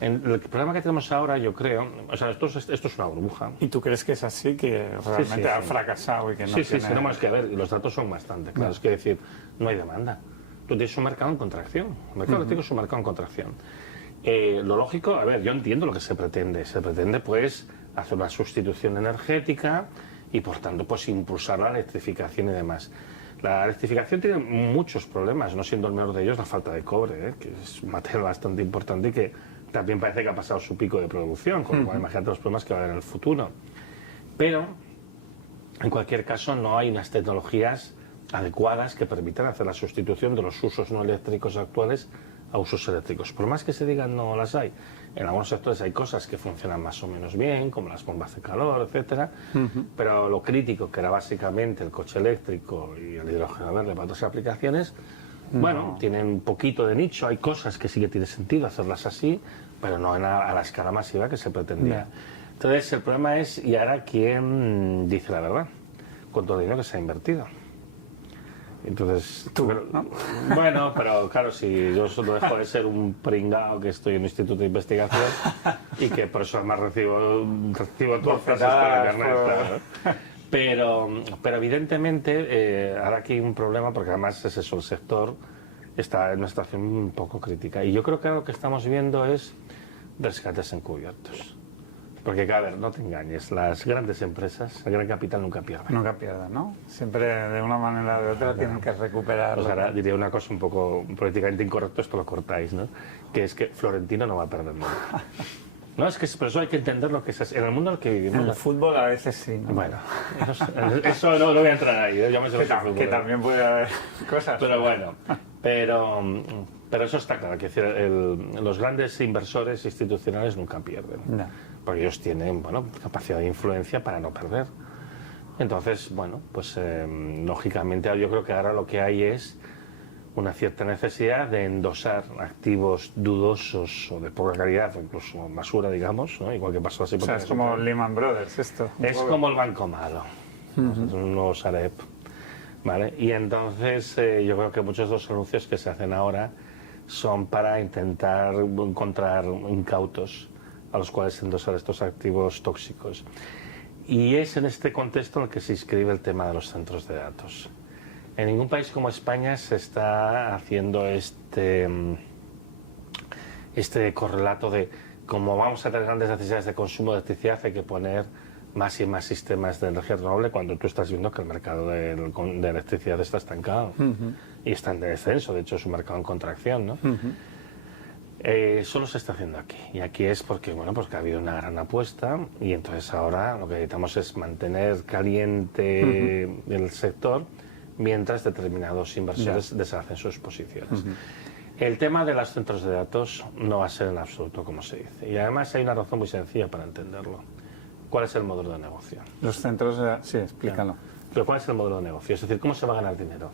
El problema que tenemos ahora, yo creo, o sea, esto es una burbuja. ¿Y tú crees que es así, que realmente ha fracasado y que no tiene... Sí, no, es que a ver, los datos son bastante claros, es que decir, no hay demanda. Tú tienes un mercado en contracción, el mercado eléctrico es un mercado en contracción. Lo lógico, a ver, yo entiendo lo que se pretende. Se pretende, pues, hacer una sustitución energética y, por tanto, pues, impulsar la electrificación y demás. La electrificación tiene muchos problemas, no siendo el menor de ellos la falta de cobre, que es un material bastante importante y que también parece que ha pasado su pico de producción, con lo cual imagínate los problemas que va a haber en el futuro. Pero, en cualquier caso, no hay unas tecnologías adecuadas que permitan hacer la sustitución de los usos no eléctricos actuales a usos eléctricos. Por más que se digan, no las hay. En algunos sectores hay cosas que funcionan más o menos bien, como las bombas de calor, etcétera, pero lo crítico, que era básicamente el coche eléctrico y el hidrógeno verde para otras aplicaciones, bueno, tienen un poquito de nicho, hay cosas que sí que tiene sentido hacerlas así, pero no a la escala masiva que se pretendía. Entonces, el problema es, ¿y ahora quién dice la verdad? Con todo el dinero que se ha invertido. Entonces, tú, pero, ¿no? Bueno, pero claro, si yo solo dejo de ser un pringao que estoy en un instituto de investigación y que por eso además recibo todas frases por internet, claro. Pero evidentemente ahora aquí hay un problema porque además es eso, el sector está en una situación un poco crítica y yo creo que lo que estamos viendo es rescates encubiertos. Porque, a ver, no te engañes, las grandes empresas, el gran capital nunca pierde. Nunca pierda, ¿no? Siempre de una manera o de otra tienen que recuperar. Pues ahora diría una cosa un poco políticamente incorrecta, esto lo cortáis, ¿no? Que es que Florentino no va a perder nada. No, es que por eso hay que entender lo que es en el mundo en el que vivimos. En el fútbol a veces sí, ¿no? Bueno, eso no voy a entrar ahí, yo me sé que también puede haber cosas. Pero bueno, pero eso está claro, que decir, los grandes inversores institucionales nunca pierden. No. Porque ellos tienen, bueno, capacidad de influencia para no perder. Entonces, bueno, pues lógicamente yo creo que ahora lo que hay es una cierta necesidad de endosar activos dudosos o de poca calidad, o incluso basura, digamos, ¿no? Igual que pasó así. O sea, es como Lehman Brothers esto. Es como el banco malo, es un nuevo Sareb, ¿vale? Y entonces yo creo que muchos de los anuncios que se hacen ahora son para intentar encontrar incautos a los cuales endosar estos activos tóxicos. Y es en este contexto en el que se inscribe el tema de los centros de datos. En ningún país como España se está haciendo este correlato de como vamos a tener grandes necesidades de consumo de electricidad, hay que poner más y más sistemas de energía renovable cuando tú estás viendo que el mercado de electricidad está estancado y está en descenso, de hecho es un mercado en contracción, ¿no? Solo se está haciendo aquí y aquí es porque, bueno, porque ha habido una gran apuesta y entonces ahora lo que necesitamos es mantener caliente el sector mientras determinados inversores deshacen sus posiciones. El tema de los centros de datos no va a ser en absoluto como se dice y además hay una razón muy sencilla para entenderlo. ¿Cuál es el modelo de negocio? Los centros de... Sí, explícalo. Pero ¿cuál es el modelo de negocio? Es decir, ¿cómo se va a ganar dinero?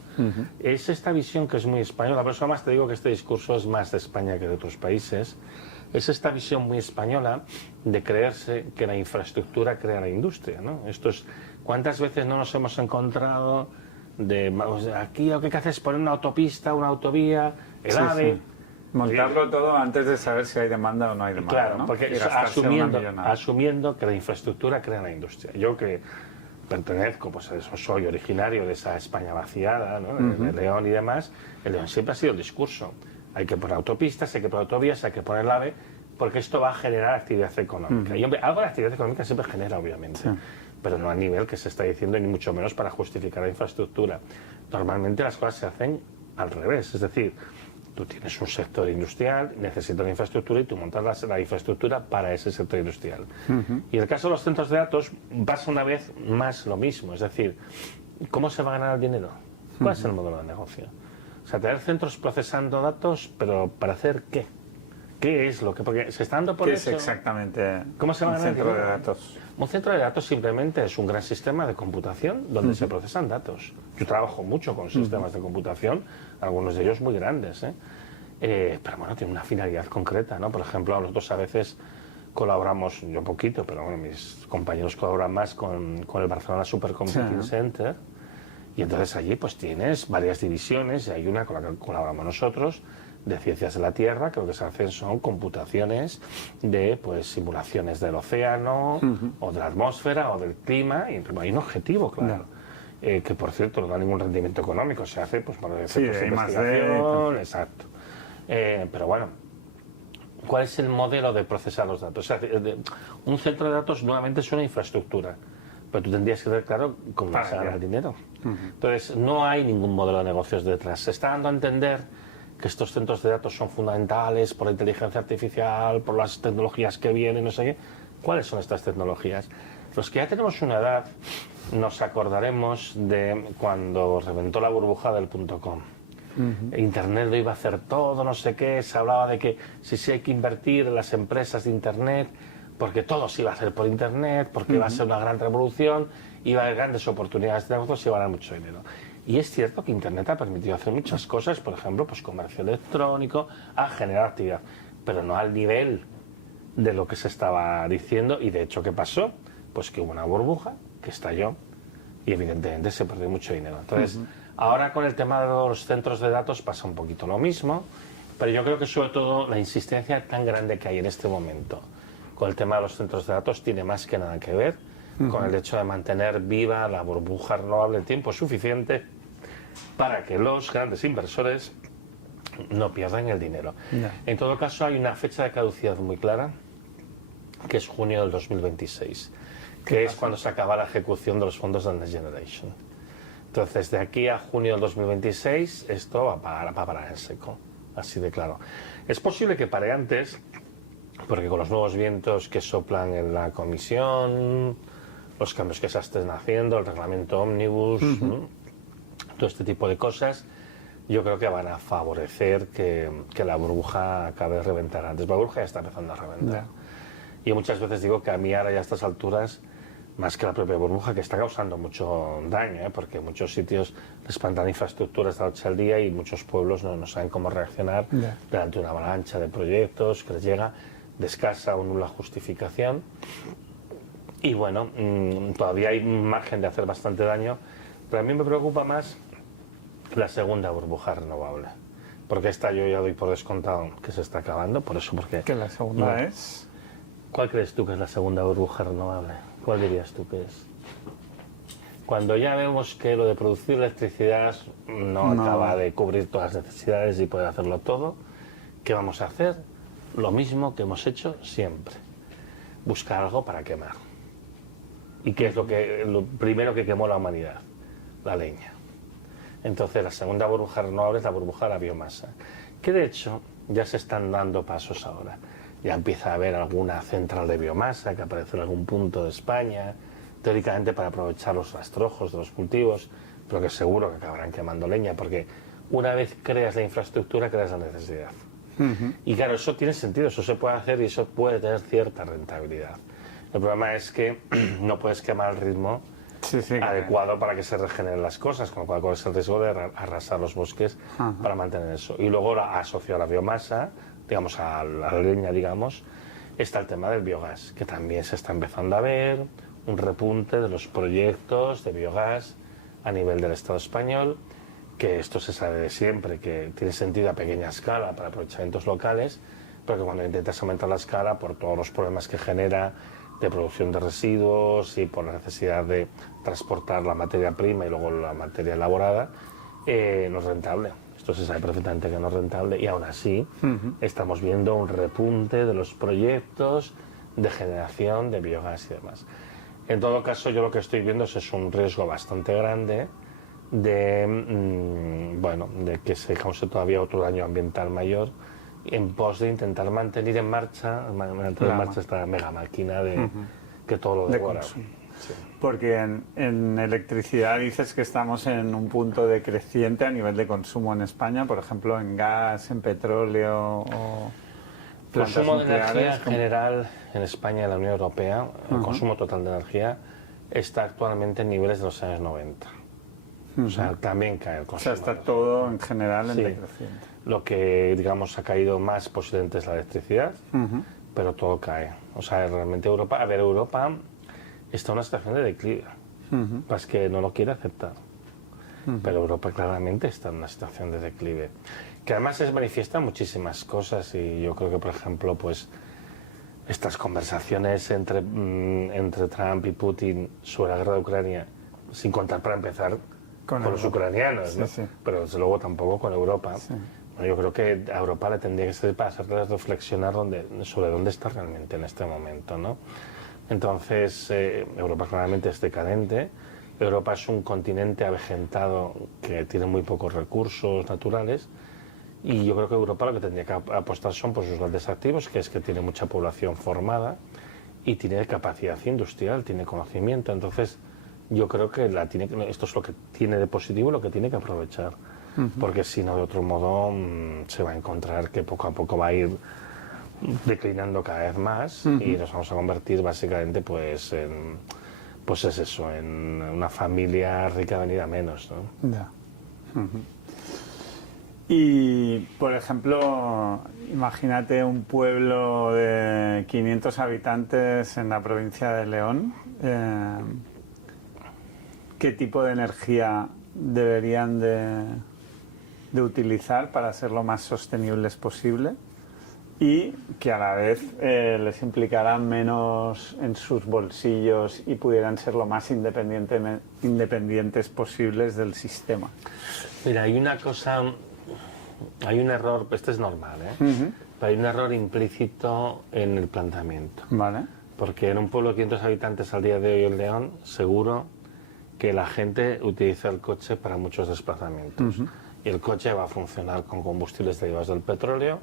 Es esta visión que es muy española, por eso además te digo que este discurso es más de España que de otros países. Es esta visión muy española de creerse que la infraestructura crea la industria, ¿no? Esto es, ¿cuántas veces no nos hemos encontrado de aquí lo que hay que hacer es poner una autopista, una autovía, el AVE... Sí. Montarlo todo antes de saber si hay demanda o no hay demanda. Claro, ¿no? porque asumiendo que la infraestructura crea la industria. Yo que pertenezco, pues a eso soy originario de esa España vaciada, ¿no? De León y demás, el León siempre ha sido el discurso. Hay que poner autopistas, hay que poner autovías, hay que poner el AVE, porque esto va a generar actividad económica. Y hombre, algo de actividad económica siempre genera, obviamente, pero no a nivel que se está diciendo, ni mucho menos para justificar la infraestructura. Normalmente las cosas se hacen al revés, es decir, tú tienes un sector industrial, necesitas la infraestructura y tú montas la infraestructura para ese sector industrial. Y en el caso de los centros de datos pasa una vez más lo mismo, es decir, ¿cómo se va a ganar el dinero? ¿Cuál es el modelo de negocio? O sea, tener centros procesando datos, pero ¿para hacer qué? ¿Qué es lo que...? Porque se está dando por ¿Qué eso... es exactamente ¿Cómo se va a ganar un centro de datos? Un centro de datos simplemente es un gran sistema de computación donde se procesan datos. Yo trabajo mucho con sistemas de computación, algunos de ellos muy grandes, pero bueno, tiene una finalidad concreta, ¿no? Por ejemplo, nosotros a veces colaboramos, yo poquito, pero bueno, mis compañeros colaboran más con el Barcelona Supercomputing Center, y entonces allí pues tienes varias divisiones, y hay una con la que colaboramos nosotros, de ciencias de la Tierra, que lo que se hacen son computaciones de pues simulaciones del océano, o de la atmósfera, o del clima, y hay un objetivo, claro. Que por cierto no da ningún rendimiento económico, se hace pues para efectos de investigación, exacto. Pero bueno, ¿cuál es el modelo de procesar los datos? O sea, un centro de datos nuevamente es una infraestructura, pero tú tendrías que tener claro cómo vas a ganar dinero. Entonces, no hay ningún modelo de negocios detrás. Se está dando a entender que estos centros de datos son fundamentales por la inteligencia artificial, por las tecnologías que vienen, no sé qué. ¿Cuáles son estas tecnologías? Los que ya tenemos una edad nos acordaremos de cuando reventó la burbuja del .com. Internet lo iba a hacer todo, no sé qué, se hablaba de que sí hay que invertir en las empresas de Internet, porque todo se iba a hacer por Internet, porque iba a ser una gran revolución, iba a haber grandes oportunidades de negocios y iba a ganar mucho dinero. Y es cierto que Internet ha permitido hacer muchas cosas, por ejemplo, pues comercio electrónico, a generar actividad, pero no al nivel de lo que se estaba diciendo. Y de hecho, ¿qué pasó? Pues que hubo una burbuja que estalló y evidentemente se perdió mucho dinero. Entonces, ahora con el tema de los centros de datos pasa un poquito lo mismo, pero yo creo que sobre todo la insistencia tan grande que hay en este momento con el tema de los centros de datos tiene más que nada que ver con el hecho de mantener viva la burbuja renovable el tiempo suficiente para que los grandes inversores no pierdan el dinero. En todo caso, hay una fecha de caducidad muy clara, que es junio del 2026, que es cuando se acaba la ejecución de los fondos de Next Generation. Entonces, de aquí a junio del 2026, esto va a parar en seco, así de claro. Es posible que pare antes, porque con los nuevos vientos que soplan en la comisión, los cambios que se estén haciendo, el reglamento ómnibus, todo este tipo de cosas, yo creo que van a favorecer que la burbuja acabe de reventar antes. La burbuja ya está empezando a reventar. Yo muchas veces digo que a mí ahora ya a estas alturas, más que la propia burbuja, que está causando mucho daño, porque en muchos sitios les plantan infraestructuras de la noche al día y muchos pueblos no saben cómo reaccionar delante de una avalancha de proyectos que les llega de escasa o nula justificación. Y bueno, todavía hay margen de hacer bastante daño, pero a mí me preocupa más la segunda burbuja renovable, porque esta yo ya doy por descontado que se está acabando, por eso, porque... ¿Que la segunda es? ¿Cuál crees tú que es la segunda burbuja renovable? ¿Cuál dirías tú que es? Cuando ya vemos que lo de producir electricidad no acaba de cubrir todas las necesidades y poder hacerlo todo, ¿qué vamos a hacer? Lo mismo que hemos hecho siempre, buscar algo para quemar. ¿Y qué es lo primero que quemó la humanidad? La leña. Entonces la segunda burbuja renovable es la burbuja de la biomasa, que de hecho ya se están dando pasos ahora. Ya empieza a haber alguna central de biomasa que aparece en algún punto de España, teóricamente para aprovechar los rastrojos de los cultivos, pero que seguro que acabarán quemando leña, porque una vez creas la infraestructura, creas la necesidad. Y claro, eso tiene sentido, eso se puede hacer y eso puede tener cierta rentabilidad. El problema es que no puedes quemar al ritmo adecuado para que se regeneren las cosas, con lo cual corres el riesgo de arrasar los bosques para mantener eso. Y luego asociado a la biomasa, digamos a la leña, digamos, está el tema del biogás, que también se está empezando a ver un repunte de los proyectos de biogás a nivel del Estado español, que esto se sabe de siempre, que tiene sentido a pequeña escala para aprovechamientos locales, pero que cuando intentas aumentar la escala, por todos los problemas que genera de producción de residuos y por la necesidad de transportar la materia prima y luego la materia elaborada, no es rentable. Esto se sabe perfectamente que no es rentable y aún así estamos viendo un repunte de los proyectos de generación de biogás y demás. En todo caso, yo lo que estoy viendo es un riesgo bastante grande de que se cause todavía otro daño ambiental mayor en pos de intentar mantener en marcha esta mega máquina que todo lo devora. Sí. Porque en electricidad dices que estamos en un punto decreciente a nivel de consumo en España, por ejemplo, en gas, en petróleo o plantas consumo de nucleares. energía en general en España y en la Unión Europea, el consumo total de energía está actualmente en niveles de los años 90. O sea, también cae el consumo. O sea, está todo en general en decreciente. Lo que, digamos, ha caído más posiblemente es la electricidad, pero todo cae. O sea, realmente Europa está en una situación de declive. Es que no lo quiere aceptar. Pero Europa claramente está en una situación de declive. Que además se manifiestan muchísimas cosas y yo creo que, por ejemplo, pues estas conversaciones entre Trump y Putin sobre la guerra de Ucrania, sin contar para empezar con los ucranianos, ¿no? Pero desde luego tampoco con Europa, Yo creo que a Europa le tendría que ser para hacerles reflexionar sobre dónde está realmente en este momento, ¿no? Entonces, Europa claramente es decadente. Europa es un continente avejentado que tiene muy pocos recursos naturales. Y yo creo que Europa lo que tendría que apostar son por sus grandes activos, que es que tiene mucha población formada y tiene capacidad industrial, tiene conocimiento. Entonces, yo creo que esto es lo que tiene de positivo y lo que tiene que aprovechar. Porque si no, de otro modo, se va a encontrar que poco a poco va a ir declinando cada vez más y nos vamos a convertir básicamente pues en una familia rica venida menos, ¿no? Ya. Y, por ejemplo, imagínate un pueblo de 500 habitantes en la provincia de León. ¿Qué tipo de energía deberían de utilizar para ser lo más sostenibles posible? Y que a la vez les implicarán menos en sus bolsillos y pudieran ser lo más independientes posibles del sistema. Mira, hay un error, este es normal, pero hay un error implícito en el planteamiento. Vale. Porque en un pueblo de 500 habitantes al día de hoy en León, seguro que la gente utiliza el coche para muchos desplazamientos. Y el coche va a funcionar con combustibles derivados del petróleo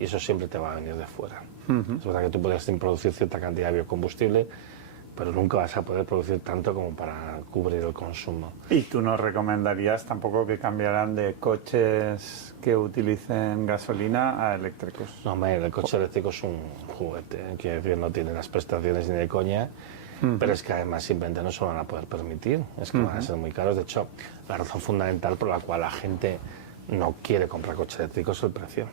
y eso siempre te va a venir de fuera. Es verdad que tú puedes producir cierta cantidad de biocombustible, pero nunca vas a poder producir tanto como para cubrir el consumo. ¿Y tú no recomendarías tampoco que cambiaran de coches que utilicen gasolina a eléctricos? No, hombre, el coche eléctrico es un juguete, que no tiene las prestaciones ni de coña, pero es que además simplemente no se lo van a poder permitir, es que van a ser muy caros. De hecho, la razón fundamental por la cual la gente no quiere comprar coche eléctrico es el precio,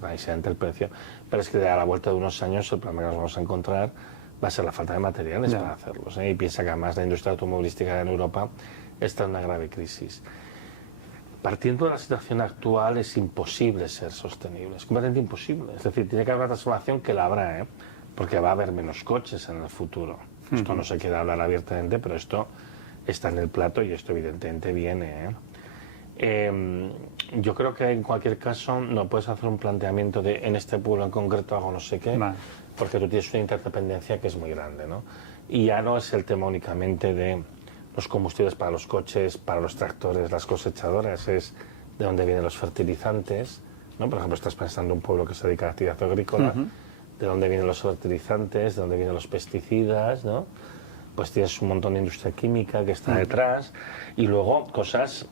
precisamente el precio. Pero es que a la vuelta de unos años el problema que nos vamos a encontrar va a ser la falta de materiales para hacerlos. Y piensa que además la industria automovilística en Europa está en una grave crisis. Partiendo de la situación actual es imposible ser sostenible, es completamente imposible. Es decir, tiene que haber una transformación que la habrá, porque va a haber menos coches en el futuro. Esto no se quiere hablar abiertamente, pero esto está en el plato y esto evidentemente viene. Yo creo que en cualquier caso no puedes hacer un planteamiento de en este pueblo en concreto hago no sé qué, porque tú tienes una interdependencia que es muy grande, ¿no? Y ya no es el tema únicamente de los combustibles para los coches, para los tractores, las cosechadoras, es de dónde vienen los fertilizantes, ¿no? Por ejemplo, estás pensando en un pueblo que se dedica a la actividad agrícola, de dónde vienen los fertilizantes, de dónde vienen los pesticidas, ¿no? Pues tienes un montón de industria química que está detrás y luego cosas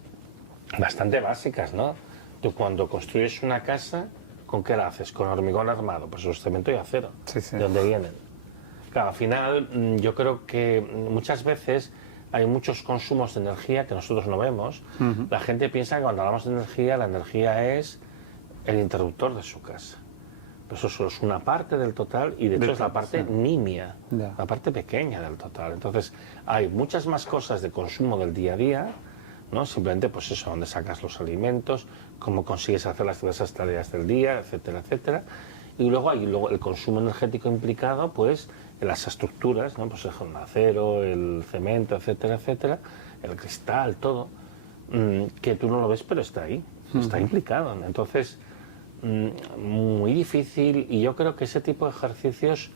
bastante básicas, ¿no? Tú cuando construyes una casa, ¿con qué la haces? ¿Con hormigón armado? Pues eso es cemento y acero. Sí, sí. ¿De dónde vienen? Claro, al final yo creo que muchas veces hay muchos consumos de energía que nosotros no vemos. La gente piensa que cuando hablamos de energía, la energía es el interruptor de su casa. Pero eso solo es una parte del total y de hecho es la parte nimia, la parte pequeña del total. Entonces hay muchas más cosas de consumo del día a día, ¿no? Simplemente pues eso, dónde sacas los alimentos, cómo consigues hacer las diversas tareas del día, etcétera, etcétera. Y luego hay el consumo energético implicado pues en las estructuras, ¿no? Pues el acero, el cemento, etcétera, etcétera, el cristal, todo, que tú no lo ves pero está ahí, está implicado. Entonces, muy difícil, y yo creo que ese tipo de ejercicios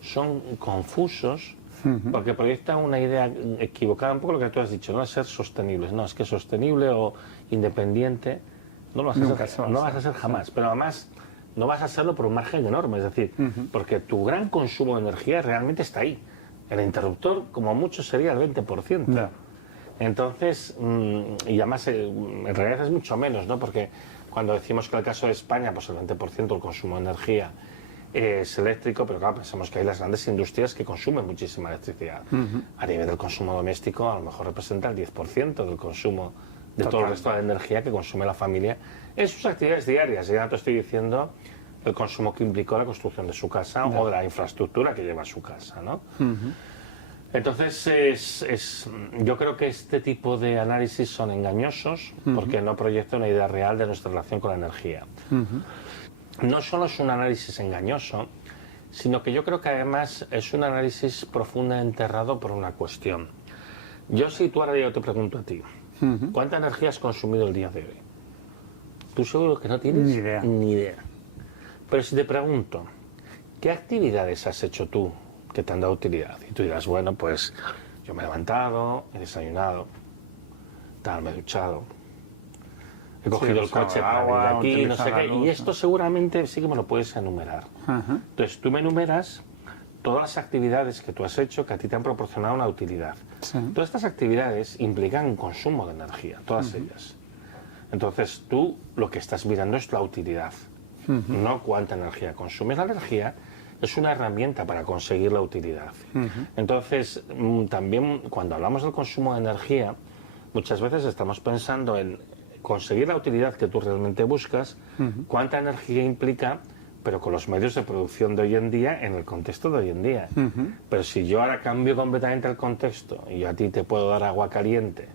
son confusos porque proyectan una idea equivocada, un poco lo que tú has dicho, no es ser sostenibles, no, es que sostenible o independiente no lo vas a ser, no vas a ser jamás, pero además no vas a hacerlo por un margen enorme, es decir, porque tu gran consumo de energía realmente está ahí, el interruptor como mucho sería el 20%. Entonces, y además en realidad es mucho menos, ¿no? Porque cuando decimos que en el caso de España, pues el 20% del consumo de energía es eléctrico, pero claro, pensamos que hay las grandes industrias que consumen muchísima electricidad. A nivel del consumo doméstico, a lo mejor representa el 10% del consumo de todo el resto de energía que consume la familia en sus actividades diarias. Ya te estoy diciendo el consumo que implicó la construcción de su casa o de la infraestructura que lleva a su casa, ¿no? Entonces, yo creo que este tipo de análisis son engañosos porque no proyectan una idea real de nuestra relación con la energía. No solo es un análisis engañoso, sino que yo creo que además es un análisis profundamente errado por una cuestión. Si tú ahora yo te pregunto a ti, ¿cuánta energía has consumido el día de hoy? tú seguro que no tienes Ni idea. Pero si te pregunto, ¿qué actividades has hecho tú que te han dado utilidad? Y tú dirás, bueno, pues yo me he levantado, he desayunado, tal, me he duchado, he cogido el coche para venir aquí, no sé qué, y esto seguramente sí que me lo puedes enumerar. Entonces tú me enumeras todas las actividades que tú has hecho que a ti te han proporcionado una utilidad. Todas estas actividades implican un consumo de energía, todas ellas. Entonces tú lo que estás mirando es la utilidad, no cuánta energía consumes. La energía es una herramienta para conseguir la utilidad. Entonces también cuando hablamos del consumo de energía, muchas veces estamos pensando en conseguir la utilidad que tú realmente buscas, cuánta energía implica, pero con los medios de producción de hoy en día, en el contexto de hoy en día. Pero si yo ahora cambio completamente el contexto y yo a ti te puedo dar agua caliente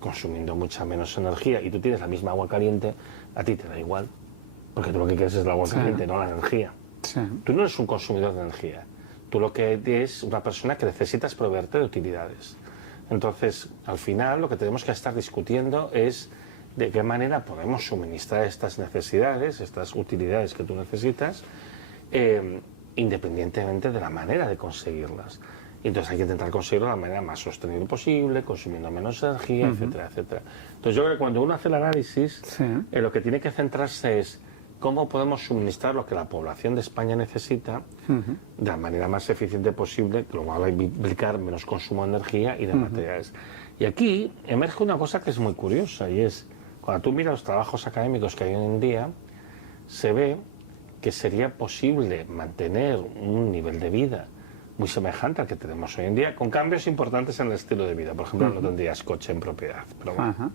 consumiendo mucha menos energía y tú tienes la misma agua caliente, a ti te da igual, porque tú lo que quieres es el agua caliente, no la energía. Tú no eres un consumidor de energía, tú lo que eres una persona que necesitas proveerte de utilidades. Entonces, al final, lo que tenemos que estar discutiendo es de qué manera podemos suministrar estas necesidades, estas utilidades que tú necesitas, independientemente de la manera de conseguirlas. Y entonces hay que intentar conseguirlo de la manera más sostenible posible, consumiendo menos energía, etcétera, etcétera. Entonces yo creo que cuando uno hace el análisis, lo que tiene que centrarse es cómo podemos suministrar lo que la población de España necesita de la manera más eficiente posible, que lo cual va a implicar menos consumo de energía y de materiales. Y aquí emerge una cosa que es muy curiosa, y es, cuando tú miras los trabajos académicos que hay hoy en día, se ve que sería posible mantener un nivel de vida muy semejante al que tenemos hoy en día, con cambios importantes en el estilo de vida. Por ejemplo, no tendrías coche en propiedad, pero bueno.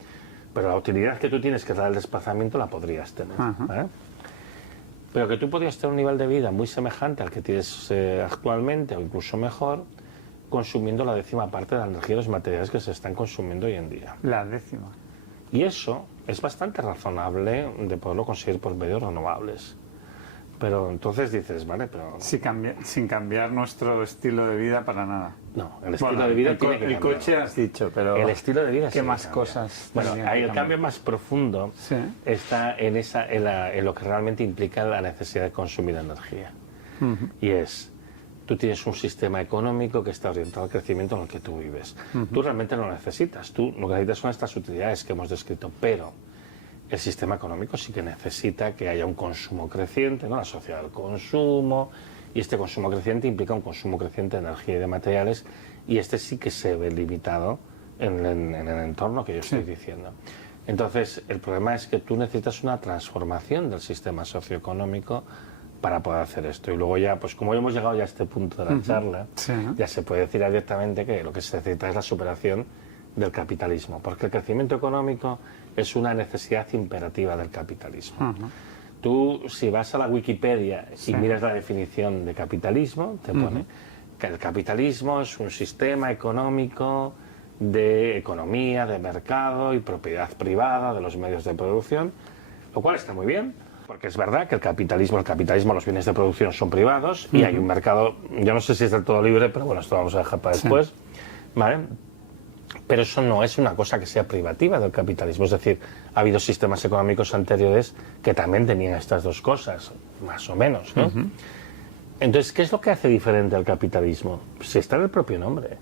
Pero la utilidad que tú tienes, que es la del desplazamiento, la podrías tener. Pero que tú podrías tener un nivel de vida muy semejante al que tienes actualmente, o incluso mejor, consumiendo la 10ª parte de la energía y los materiales que se están consumiendo hoy en día. La 10ª. Y eso es bastante razonable de poderlo conseguir por medios renovables. Pero entonces dices, vale, pero... Sin cambiar nuestro estilo de vida para nada. No, el estilo de vida tiene que cambiar. El coche has dicho, pero... El estilo de vida ¿Qué más cosas? Bueno, ahí el cambio más profundo está en lo que realmente implica la necesidad de consumir energía. Y es, tú tienes un sistema económico que está orientado al crecimiento en el que tú vives. Tú realmente no lo necesitas. Tú lo que necesitas son estas utilidades que hemos descrito, pero el sistema económico sí que necesita que haya un consumo creciente, ¿no? La sociedad del consumo, y este consumo creciente implica un consumo creciente de energía y de materiales, y este sí que se ve limitado en el entorno que yo estoy diciendo. Entonces, el problema es que tú necesitas una transformación del sistema socioeconómico para poder hacer esto. Y luego ya, pues como hemos llegado ya a este punto de la charla, ya se puede decir abiertamente que lo que se necesita es la superación del capitalismo, porque el crecimiento económico es una necesidad imperativa del capitalismo. Tú, si vas a la Wikipedia y miras la definición de capitalismo, te pone que el capitalismo es un sistema económico de economía, de mercado y propiedad privada de los medios de producción, lo cual está muy bien, porque es verdad que el capitalismo, los bienes de producción son privados y hay un mercado, yo no sé si es del todo libre, pero bueno, esto lo vamos a dejar para después, ¿vale? Pero eso no es una cosa que sea privativa del capitalismo. Es decir, ha habido sistemas económicos anteriores que también tenían estas dos cosas, más o menos, ¿no? Entonces, ¿qué es lo que hace diferente al capitalismo? Pues está en el propio nombre.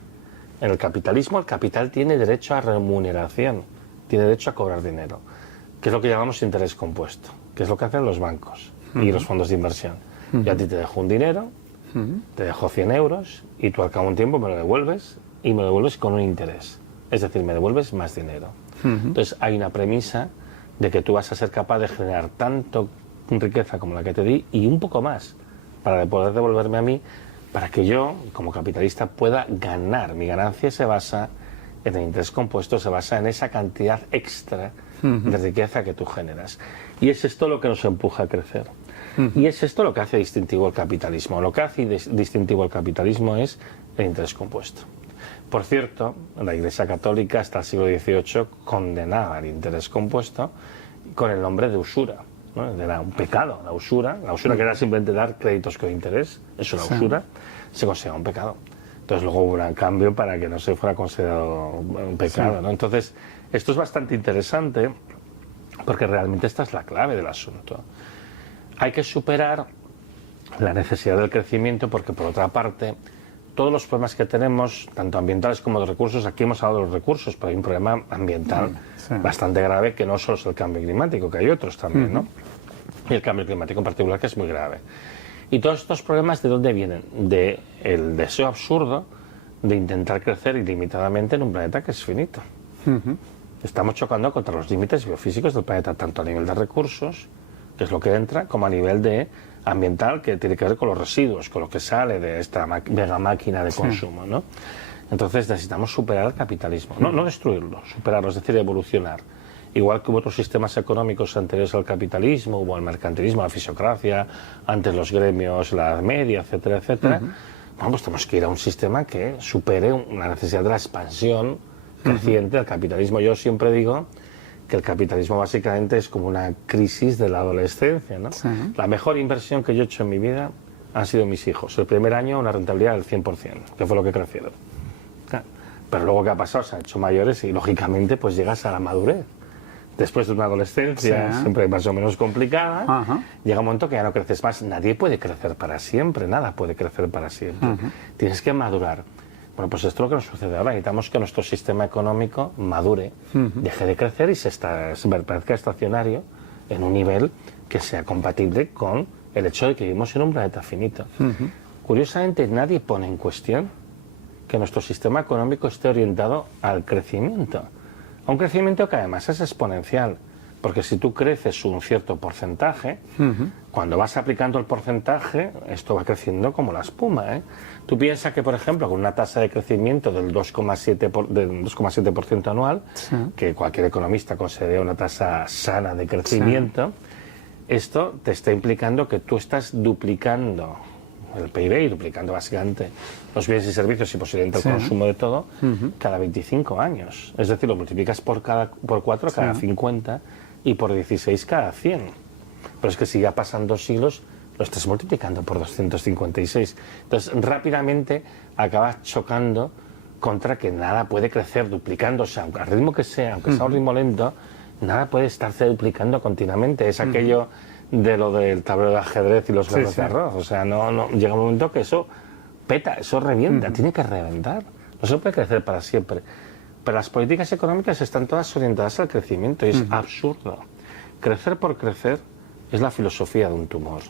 En el capitalismo, el capital tiene derecho a remuneración, tiene derecho a cobrar dinero, que es lo que llamamos interés compuesto, que es lo que hacen los bancos y los fondos de inversión. Yo a ti te dejo un dinero, te dejo 100 euros, y tú al cabo de un tiempo me lo devuelves, y me lo devuelves con un interés. Es decir, me devuelves más dinero. Entonces hay una premisa de que tú vas a ser capaz de generar tanto riqueza como la que te di y un poco más para poder devolverme a mí, para que yo, como capitalista, pueda ganar. Mi ganancia se basa en el interés compuesto, se basa en esa cantidad extra de riqueza que tú generas. Y es esto lo que nos empuja a crecer. Y es esto lo que hace distintivo el capitalismo. Lo que hace distintivo el capitalismo es el interés compuesto. Por cierto, la Iglesia Católica hasta el siglo XVIII condenaba el interés compuesto con el nombre de usura, ¿no? Era un pecado, la usura que era simplemente dar créditos con interés, eso la usura, se consideraba un pecado. Entonces luego hubo un cambio para que no se fuera considerado un pecado, ¿no? Entonces, esto es bastante interesante porque realmente esta es la clave del asunto. Hay que superar la necesidad del crecimiento porque, por otra parte, todos los problemas que tenemos, tanto ambientales como de recursos, aquí hemos hablado de los recursos, pero hay un problema ambiental bastante grave que no solo es el cambio climático, que hay otros también, ¿no? Y el cambio climático en particular, que es muy grave. Y todos estos problemas, ¿de dónde vienen? Del deseo absurdo de intentar crecer ilimitadamente en un planeta que es finito. Estamos chocando contra los límites biofísicos del planeta, tanto a nivel de recursos, que es lo que entra, como a nivel de ambiental, que tiene que ver con los residuos, con lo que sale de esta mega máquina de consumo, ¿no? Entonces necesitamos superar el capitalismo, no destruirlo, superarlo, es decir, evolucionar. Igual que hubo otros sistemas económicos anteriores al capitalismo, hubo el mercantilismo, la fisiocracia, antes los gremios, la Edad Media, etcétera, etcétera. Bueno, pues tenemos que ir a un sistema que supere la necesidad de la expansión creciente del capitalismo. Yo siempre digo que el capitalismo básicamente es como una crisis de la adolescencia, ¿no? La mejor inversión que yo he hecho en mi vida han sido mis hijos. El primer año una rentabilidad del 100%, que fue lo que crecieron. Pero luego, ¿qué ha pasado? Se han hecho mayores y, lógicamente, pues llegas a la madurez. Después de una adolescencia siempre más o menos complicada, llega un momento que ya no creces más. Nadie puede crecer para siempre, nada puede crecer para siempre. Tienes que madurar. Bueno, pues esto es lo que nos sucede ahora. Necesitamos que nuestro sistema económico madure, deje de crecer y se parezca estacionario en un nivel que sea compatible con el hecho de que vivimos en un planeta finito. Curiosamente, nadie pone en cuestión que nuestro sistema económico esté orientado al crecimiento. A un crecimiento que además es exponencial, porque si tú creces un cierto porcentaje, cuando vas aplicando el porcentaje, esto va creciendo como la espuma, ¿eh? Tú piensas que, por ejemplo, con una tasa de crecimiento del 2,7% anual, que cualquier economista considera una tasa sana de crecimiento, esto te está implicando que tú estás duplicando el PIB y duplicando básicamente los bienes y servicios y posiblemente el consumo de todo cada 25 años. Es decir, lo multiplicas por 4 cada 50 y por 16 cada 100. Pero es que si ya pasan 2 siglos, lo estás multiplicando por 256. Entonces, rápidamente acabas chocando contra que nada puede crecer duplicándose, aunque al ritmo que sea, aunque sea un ritmo lento, nada puede estarse duplicando continuamente. Es aquello de lo del tablero de ajedrez y los granos de arroz. O sea, no llega un momento que eso peta, eso revienta, tiene que reventar. No se puede crecer para siempre. Pero las políticas económicas están todas orientadas al crecimiento y es absurdo. Crecer por crecer es la filosofía de un tumor.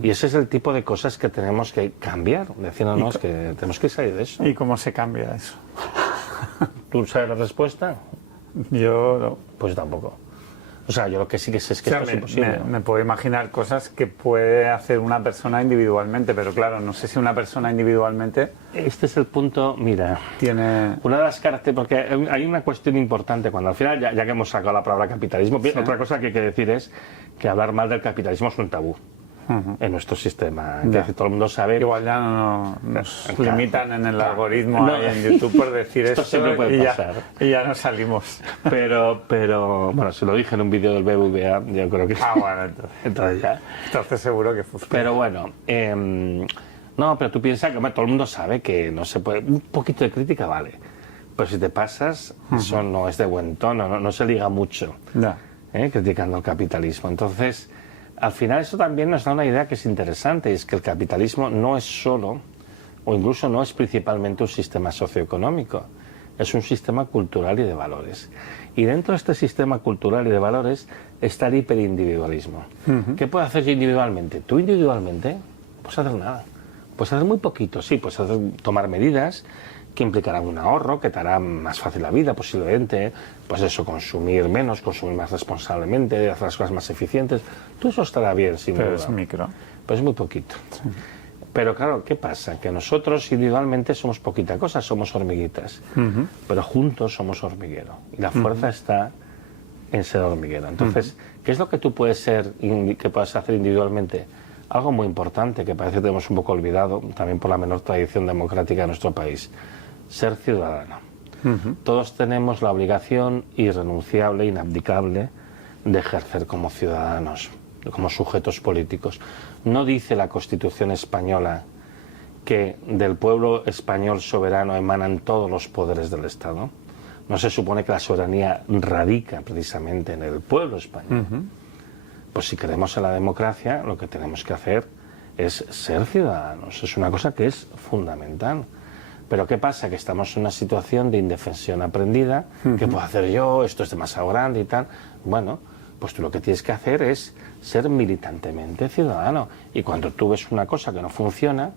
Y ese es el tipo de cosas que tenemos que cambiar. Diciéndonos que tenemos que salir de eso. ¿Y cómo se cambia eso? ¿Tú sabes la respuesta? Yo no. Pues tampoco. O sea, yo lo que sí que sé es que esto es imposible. Me puedo imaginar cosas que puede hacer una persona individualmente, pero claro, no sé si una persona individualmente... Este es el punto, mira, tiene... Una de las características, porque hay una cuestión importante, cuando al final, ya que hemos sacado la palabra capitalismo, otra cosa que hay que decir es que hablar mal del capitalismo es un tabú. En nuestro sistema, que todo el mundo sabe. Igual ya nos limitan en el algoritmo en YouTube por decir esto esto puede pasar. Y ya no salimos. Pero bueno, se lo dije en un vídeo del BBVA, yo creo que bueno, entonces ya. Entonces seguro que funciona. Pero bueno, no, pero tú piensas que todo el mundo sabe que no se puede. Un poquito de crítica vale, pero si te pasas, eso no es de buen tono, no se liga mucho. Criticando el capitalismo. Entonces, al final eso también nos da una idea que es interesante, y es que el capitalismo no es solo, o incluso no es principalmente un sistema socioeconómico, es un sistema cultural y de valores. Y dentro de este sistema cultural y de valores está el hiperindividualismo. ¿Qué puedes hacer yo individualmente? Tú individualmente puedes hacer nada, puedes hacer muy poquito, sí, puedes tomar medidas que implicarán un ahorro, que te hará más fácil la vida posiblemente, pues eso, consumir menos, consumir más responsablemente, hacer las cosas más eficientes, todo eso estará bien, sin duda. Pero es micro. Pero es muy poquito. Pero claro, ¿qué pasa? Que nosotros individualmente somos poquita cosa, somos hormiguitas, pero juntos somos hormiguero. Y la fuerza está en ser hormiguero. Entonces, ¿qué es lo que tú puedes hacer individualmente? Algo muy importante que parece que tenemos un poco olvidado, también por la menor tradición democrática de nuestro país: ser ciudadano. Todos tenemos la obligación irrenunciable, inabdicable, de ejercer como ciudadanos, como sujetos políticos. No dice la Constitución española que del pueblo español soberano emanan todos los poderes del Estado. ¿No se supone que la soberanía radica precisamente en el pueblo español? Pues si creemos en la democracia, lo que tenemos que hacer es ser ciudadanos. Es una cosa que es fundamental. Pero ¿qué pasa? Que estamos en una situación de indefensión aprendida. ¿Qué puedo hacer yo? Esto es demasiado grande y tal. Bueno, pues tú lo que tienes que hacer es ser militantemente ciudadano. Y cuando tú ves una cosa que no funciona,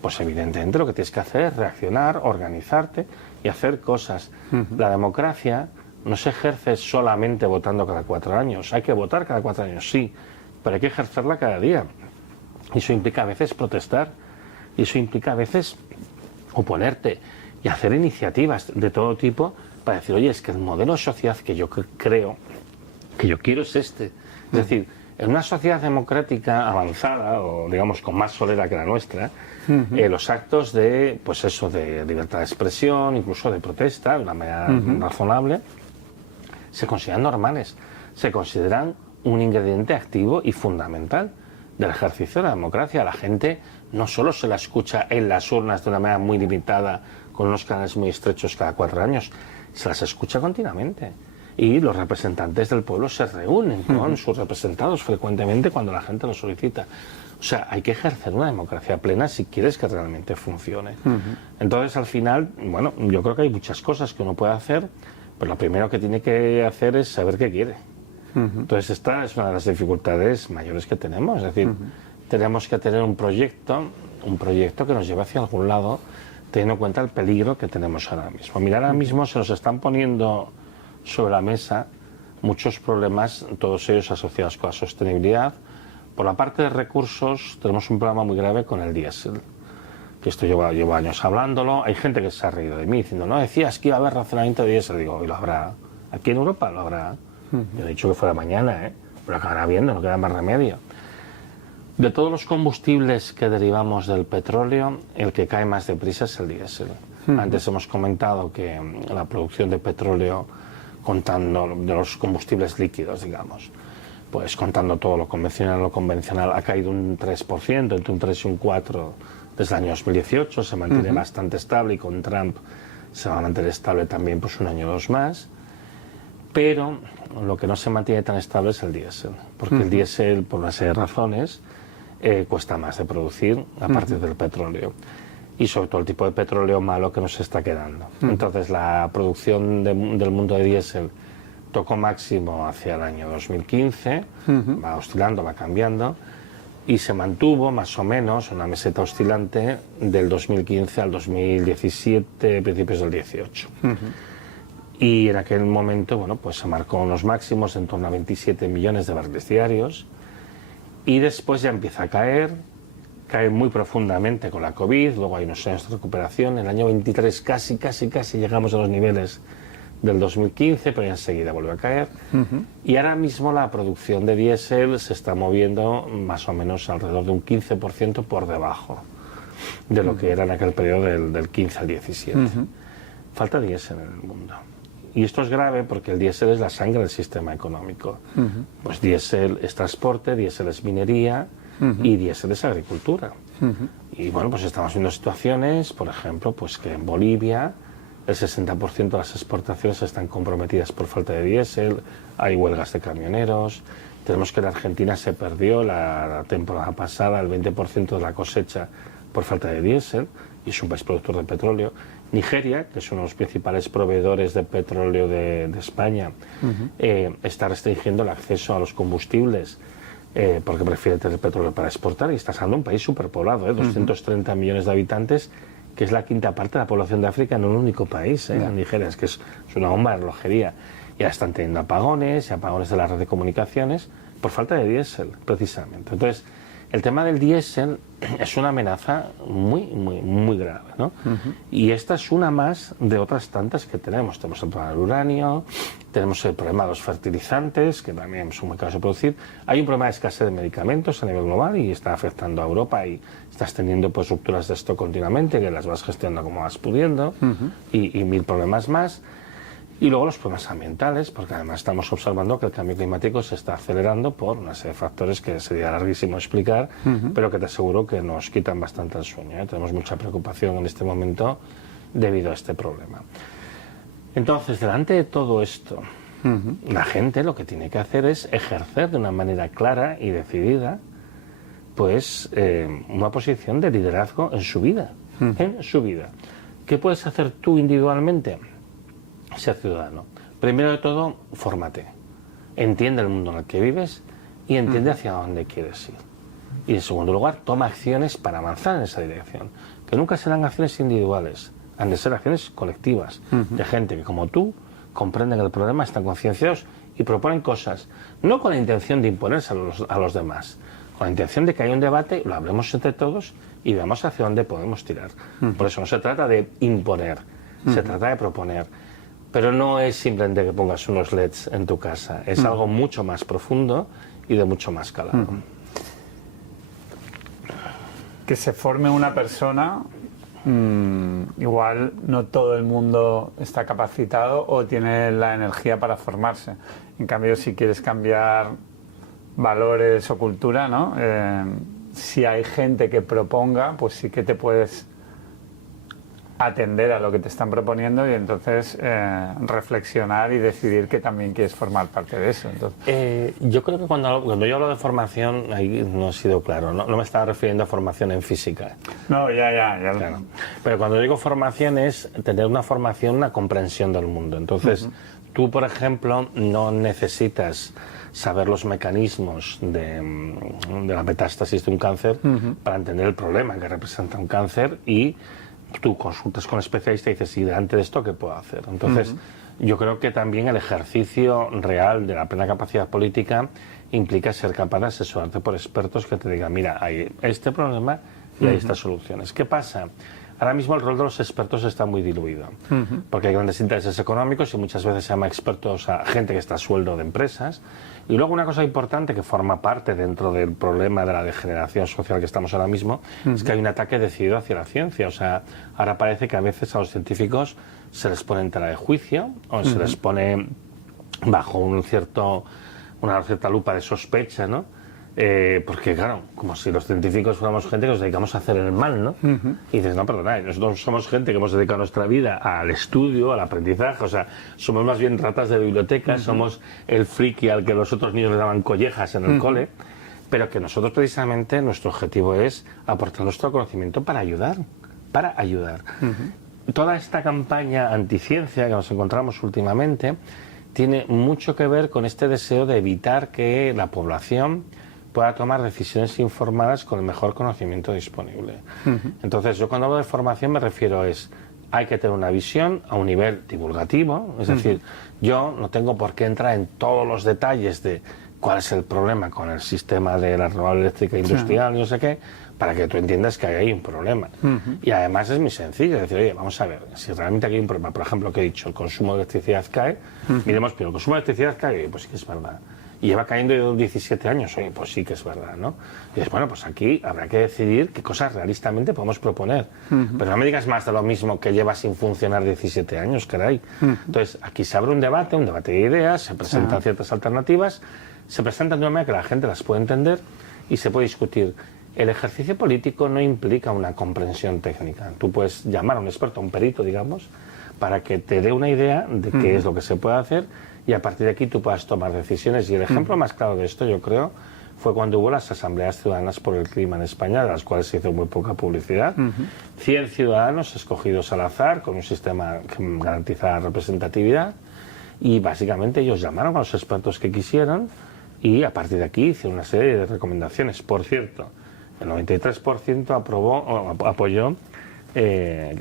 pues evidentemente lo que tienes que hacer es reaccionar, organizarte y hacer cosas. La democracia no se ejerce solamente votando cada 4 años. Hay que votar cada 4 años, sí, pero hay que ejercerla cada día. Y eso implica a veces protestar. Y eso implica a veces oponerte y hacer iniciativas de todo tipo para decir, oye, es que el modelo de sociedad que yo creo, que yo quiero es este. Es decir, en una sociedad democrática avanzada, o digamos con más solera que la nuestra, los actos de, pues eso, de libertad de expresión, incluso de protesta, de una manera razonable, se consideran normales, se consideran un ingrediente activo y fundamental del ejercicio de la democracia. La gente no solo se la escucha en las urnas de una manera muy limitada, con unos canales muy estrechos cada 4 años, se las escucha continuamente. Y los representantes del pueblo se reúnen con sus representados frecuentemente cuando la gente lo solicita. O sea, hay que ejercer una democracia plena si quieres que realmente funcione. Entonces, al final, bueno, yo creo que hay muchas cosas que uno puede hacer, pero lo primero que tiene que hacer es saber qué quiere. Entonces, esta es una de las dificultades mayores que tenemos. Es decir, tenemos que tener un proyecto que nos lleve hacia algún lado, teniendo en cuenta el peligro que tenemos ahora mismo. Mira, ahora mismo se nos están poniendo sobre la mesa muchos problemas, todos ellos asociados con la sostenibilidad. Por la parte de recursos, tenemos un problema muy grave con el diésel, que esto llevo años hablándolo. Hay gente que se ha reído de mí diciendo, no, decías que iba a haber racionamiento de diésel. Digo, y lo habrá. Aquí en Europa lo habrá. Yo he dicho que fuera mañana, pero acabará viendo, no queda más remedio. De todos los combustibles que derivamos del petróleo, el que cae más deprisa es el diésel. Antes hemos comentado que la producción de petróleo, contando de los combustibles líquidos, digamos, pues contando todo lo convencional, ha caído un 3%, entre un 3 y un 4% desde el año 2018, se mantiene bastante estable y con Trump se va a mantener estable también pues un año o dos más. Pero lo que no se mantiene tan estable es el diésel, porque el diésel, por una serie de razones, cuesta más de producir a partir del petróleo. Y sobre todo el tipo de petróleo malo que nos está quedando. Entonces la producción del mundo de diésel tocó máximo hacia el año 2015, va oscilando, va cambiando, y se mantuvo más o menos una meseta oscilante del 2015 al 2017, principios del 18. Y en aquel momento, bueno, pues se marcó unos máximos en torno a 27 millones de barriles diarios, y después ya empieza a cae muy profundamente con la COVID, luego hay unos años de recuperación. En el año 23 casi llegamos a los niveles del 2015, pero ya enseguida vuelve a caer. Y ahora mismo la producción de diésel se está moviendo más o menos alrededor de un 15% por debajo de lo que era en aquel periodo del 15 al 17. Falta diésel en el mundo. Y esto es grave porque el diésel es la sangre del sistema económico. Pues diésel es transporte, diésel es minería, y diésel es agricultura. Y bueno, pues estamos viendo situaciones, por ejemplo, pues que en Bolivia el 60% de las exportaciones están comprometidas por falta de diésel, hay huelgas de camioneros. Tenemos que en Argentina se perdió la temporada pasada el 20% de la cosecha por falta de diésel, y es un país productor de petróleo. Nigeria, que es uno de los principales proveedores de petróleo de España, está restringiendo el acceso a los combustibles porque prefiere tener petróleo para exportar, y está siendo un país superpoblado, 230 millones de habitantes, que es la quinta parte de la población de África en un único país, en Nigeria, es que es una bomba de relojería. Ya están teniendo apagones, y apagones de la red de comunicaciones, por falta de diésel, precisamente. Entonces, el tema del diésel es una amenaza muy grave, ¿no? Y esta es una más de otras tantas que tenemos. Tenemos el problema del uranio, tenemos el problema de los fertilizantes, que también son muy caros de producir. Hay un problema de escasez de medicamentos a nivel global y está afectando a Europa, y estás teniendo pues rupturas de stock continuamente, que las vas gestionando como vas pudiendo, y mil problemas más. Y luego los problemas ambientales, porque además estamos observando que el cambio climático se está acelerando por una serie de factores que sería larguísimo explicar, pero que te aseguro que nos quitan bastante el sueño. Tenemos mucha preocupación en este momento debido a este problema. Entonces, delante de todo esto, la gente lo que tiene que hacer es ejercer de una manera clara y decidida pues una posición de liderazgo en su vida. En su vida. ¿Qué puedes hacer tú individualmente? Ser ciudadano. Primero de todo, fórmate. Entiende el mundo en el que vives y entiende hacia dónde quieres ir. Y en segundo lugar, toma acciones para avanzar en esa dirección. Que nunca serán acciones individuales, han de ser acciones colectivas, de gente que como tú comprenden el problema, están concienciados y proponen cosas, no con la intención de imponerse a los demás, con la intención de que haya un debate, lo hablemos entre todos y veamos hacia dónde podemos tirar. Por eso no se trata de imponer, se trata de proponer. Pero no es simplemente que pongas unos LEDs en tu casa, es algo mucho más profundo y de mucho más calado. Que se forme una persona, igual no todo el mundo está capacitado o tiene la energía para formarse. En cambio, si quieres cambiar valores o cultura, ¿no? Si hay gente que proponga, pues sí que te puedes atender a lo que te están proponiendo y entonces reflexionar y decidir que también quieres formar parte de eso. Entonces... yo creo que cuando yo hablo de formación, ahí no he sido claro, no me estaba refiriendo a formación en física. No, ya. Claro. Pero cuando digo formación es tener una formación, una comprensión del mundo. Entonces, tú, por ejemplo, no necesitas saber los mecanismos de la metástasis de un cáncer para entender el problema que representa un cáncer y tú consultas con el especialista y dices, ¿y delante de esto qué puedo hacer? Entonces, yo creo que también el ejercicio real de la plena capacidad política implica ser capaz de asesorarte por expertos que te digan, mira, hay este problema y hay estas soluciones. ¿Qué pasa? Ahora mismo el rol de los expertos está muy diluido, porque hay grandes intereses económicos y muchas veces se llama expertos a gente que está a sueldo de empresas. Y luego una cosa importante que forma parte dentro del problema de la degeneración social que estamos ahora mismo es que hay un ataque decidido hacia la ciencia. O sea, ahora parece que a veces a los científicos se les pone en tela de juicio o se les pone bajo una cierta lupa de sospecha, ¿no? Porque claro, como si los científicos fuéramos gente que nos dedicamos a hacer el mal, ¿no? Y dices, no, perdona, nosotros somos gente que hemos dedicado nuestra vida al estudio, al aprendizaje, o sea, somos más bien ratas de biblioteca, somos el friki al que los otros niños le daban collejas en el cole, pero que nosotros precisamente nuestro objetivo es aportar nuestro conocimiento para ayudar. Toda esta campaña anticiencia que nos encontramos últimamente tiene mucho que ver con este deseo de evitar que la población pueda tomar decisiones informadas con el mejor conocimiento disponible. Entonces, yo cuando hablo de formación me refiero hay que tener una visión a un nivel divulgativo, es decir, yo no tengo por qué entrar en todos los detalles de cuál es el problema con el sistema de la renovable eléctrica industrial y no sé qué, para que tú entiendas que hay un problema. Y además es muy sencillo, es decir, oye, vamos a ver, si realmente aquí hay un problema, por ejemplo, que he dicho, el consumo de electricidad cae, miremos, pero el consumo de electricidad cae, pues sí que es verdad. Y lleva cayendo de 17 años, oye, pues sí que es verdad, ¿no? Y dices, bueno, pues aquí habrá que decidir qué cosas realistamente podemos proponer. Pero no me digas más de lo mismo que lleva sin funcionar 17 años, caray. Entonces, aquí se abre un debate de ideas, se presentan ciertas alternativas, se presentan de una manera que la gente las puede entender y se puede discutir. El ejercicio político no implica una comprensión técnica. Tú puedes llamar a un experto, a un perito, digamos, para que te dé una idea de qué es lo que se puede hacer y a partir de aquí tú puedas tomar decisiones. Y el ejemplo más claro de esto, yo creo, fue cuando hubo las asambleas ciudadanas por el clima en España, de las cuales se hizo muy poca publicidad. 100 ciudadanos escogidos al azar, con un sistema que garantiza la representatividad, y básicamente ellos llamaron a los expertos que quisieran y a partir de aquí hicieron una serie de recomendaciones. Por cierto, el 93% apoyó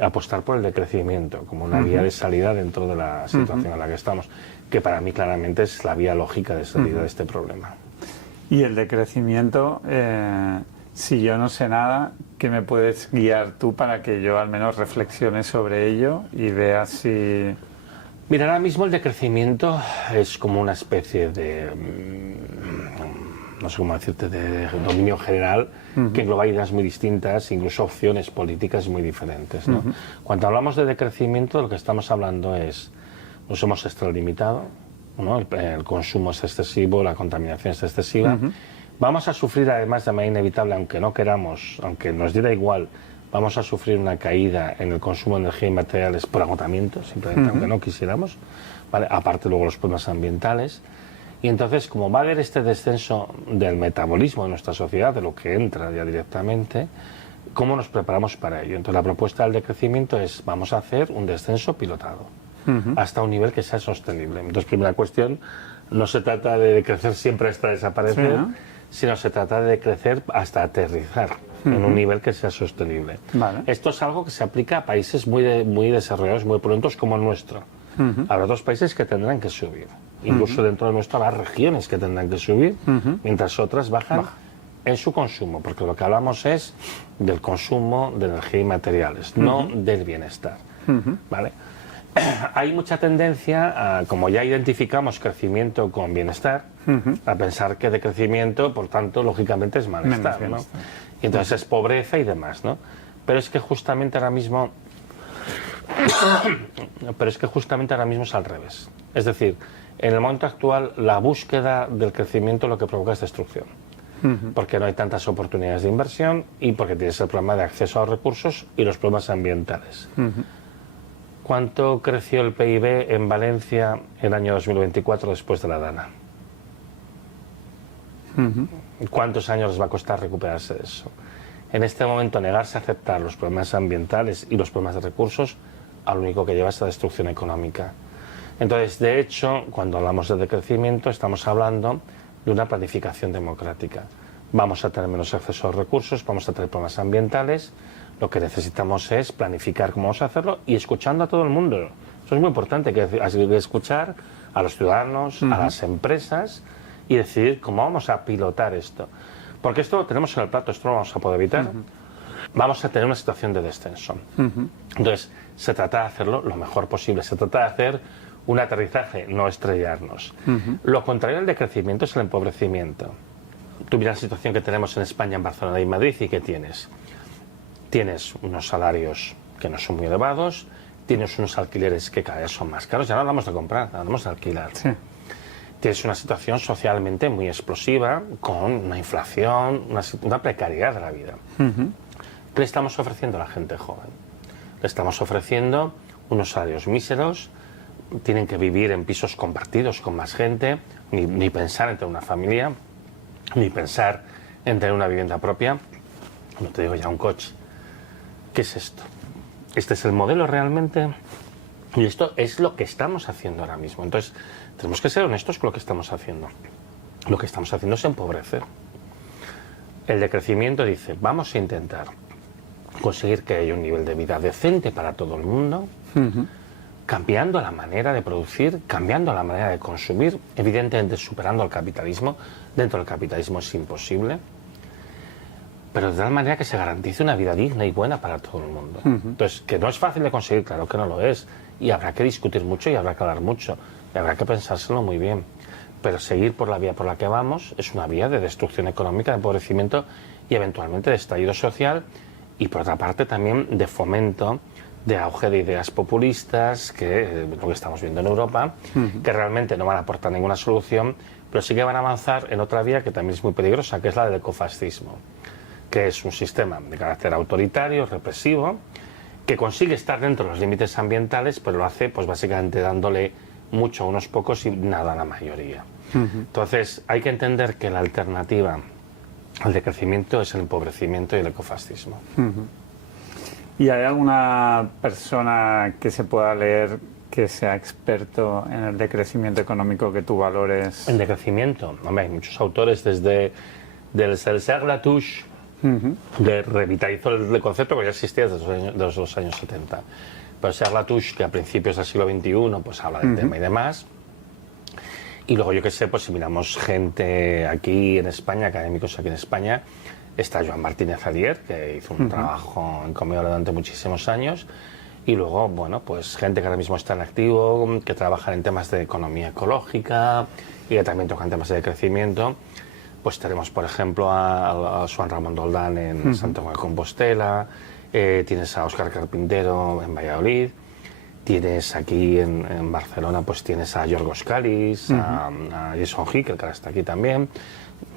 apostar por el decrecimiento como una vía de salida dentro de la situación en la que estamos, que para mí claramente es la vía lógica de salida de este problema. Y el decrecimiento, si yo no sé nada, ¿qué me puedes guiar tú para que yo al menos reflexione sobre ello y vea si... Mira, ahora mismo el decrecimiento es como una especie de... no sé cómo decirte, de dominio general que engloba ideas muy distintas, incluso opciones políticas muy diferentes, ¿no? Cuando hablamos de decrecimiento, lo que estamos hablando es, nos hemos extralimitado, ¿no? El consumo es excesivo, la contaminación es excesiva. Vamos a sufrir además de manera inevitable, aunque no queramos, aunque nos diera igual, vamos a sufrir una caída en el consumo de energía y materiales por agotamiento, simplemente, aunque no quisiéramos, ¿vale? Aparte luego los problemas ambientales. Y entonces, como va a haber este descenso del metabolismo de nuestra sociedad, de lo que entra ya directamente, ¿cómo nos preparamos para ello? Entonces, la propuesta del decrecimiento es, vamos a hacer un descenso pilotado hasta un nivel que sea sostenible. Entonces, primera cuestión, no se trata de crecer siempre hasta desaparecer, Sí, ¿no? sino se trata de crecer hasta aterrizar en un nivel que sea sostenible. Vale. Esto es algo que se aplica a países muy desarrollados, muy prontos como el nuestro. Habrá otros países que tendrán que subir. Incluso dentro de nuestro habrá regiones que tendrán que subir, mientras otras bajan en su consumo, porque lo que hablamos es del consumo de energía y materiales, no del bienestar. ¿Vale? Hay mucha tendencia, como ya identificamos crecimiento con bienestar, a pensar que de crecimiento, por tanto, lógicamente es malestar, ¿no? bienestar. Y entonces es pobreza y demás, ¿no? Pero es que justamente ahora mismo es al revés. Es decir, en el momento actual la búsqueda del crecimiento lo que provoca es destrucción. Porque no hay tantas oportunidades de inversión y porque tienes el problema de acceso a los recursos y los problemas ambientales. ¿Cuánto creció el PIB en Valencia el año 2024 después de la Dana? ¿Cuántos años les va a costar recuperarse de eso? En este momento, negarse a aceptar los problemas ambientales y los problemas de recursos, a lo único que lleva es a destrucción económica. Entonces, de hecho, cuando hablamos de decrecimiento, estamos hablando de una planificación democrática. Vamos a tener menos acceso a los recursos, vamos a tener problemas ambientales. Lo que necesitamos es planificar cómo vamos a hacerlo y escuchando a todo el mundo. Eso es muy importante, que escuchar a los ciudadanos, a las empresas y decidir cómo vamos a pilotar esto. Porque esto lo tenemos en el plato, esto no lo vamos a poder evitar. Vamos a tener una situación de descenso. Entonces, se trata de hacerlo lo mejor posible, se trata de hacer un aterrizaje, no estrellarnos. Lo contrario al decrecimiento es el empobrecimiento. Tú miras la situación que tenemos en España, en Barcelona y Madrid, ¿y qué tienes? Tienes unos salarios que no son muy elevados, tienes unos alquileres que cada vez son más caros, ya no hablamos de comprar, hablamos de alquilar. Sí. Tienes una situación socialmente muy explosiva, con una inflación, una precariedad de la vida. ¿Qué le estamos ofreciendo a la gente joven? Le estamos ofreciendo unos salarios míseros, tienen que vivir en pisos compartidos con más gente, ni pensar en tener una familia, ni pensar en tener una vivienda propia, no te digo ya un coche. ¿Qué es esto? ¿Este es el modelo realmente? Y esto es lo que estamos haciendo ahora mismo. Entonces, tenemos que ser honestos con lo que estamos haciendo. Lo que estamos haciendo es empobrecer. El decrecimiento dice, vamos a intentar conseguir que haya un nivel de vida decente para todo el mundo, cambiando la manera de producir, cambiando la manera de consumir, evidentemente superando al capitalismo. Dentro del capitalismo es imposible, pero de tal manera que se garantice una vida digna y buena para todo el mundo. Entonces, que no es fácil de conseguir, claro que no lo es, y habrá que discutir mucho y habrá que hablar mucho, y habrá que pensárselo muy bien. Pero seguir por la vía por la que vamos es una vía de destrucción económica, de empobrecimiento y eventualmente de estallido social, y por otra parte también de fomento, de auge de ideas populistas, que lo que estamos viendo en Europa, que realmente no van a aportar ninguna solución, pero sí que van a avanzar en otra vía que también es muy peligrosa, que es la del ecofascismo, que es un sistema de carácter autoritario, represivo, que consigue estar dentro de los límites ambientales, pero lo hace pues básicamente dándole mucho a unos pocos y nada a la mayoría. Entonces, hay que entender que la alternativa al decrecimiento es el empobrecimiento y el ecofascismo. ¿Y hay alguna persona que se pueda leer que sea experto en el decrecimiento económico que tú valores? El decrecimiento, hombre, hay muchos autores desde del Serge Latouche, que revitalizó el concepto que ya existía desde los años 70. Pero Serge Latouche, que a principios del siglo XXI pues habla del tema y demás. Y luego yo que sé, pues si miramos gente aquí en España, académicos aquí en España, está Joan Martínez Alier, que hizo un trabajo encomiable durante muchísimos años. Y luego, bueno, pues gente que ahora mismo está en activo, que trabajan en temas de economía ecológica y que también tocan temas de crecimiento. Pues tenemos, por ejemplo, a Joan Ramón Doldán en Santiago de Compostela, tienes a Óscar Carpintero en Valladolid, tienes aquí en Barcelona, pues tienes a Yorgos Calis, a Jason Hickel, que ahora está aquí también.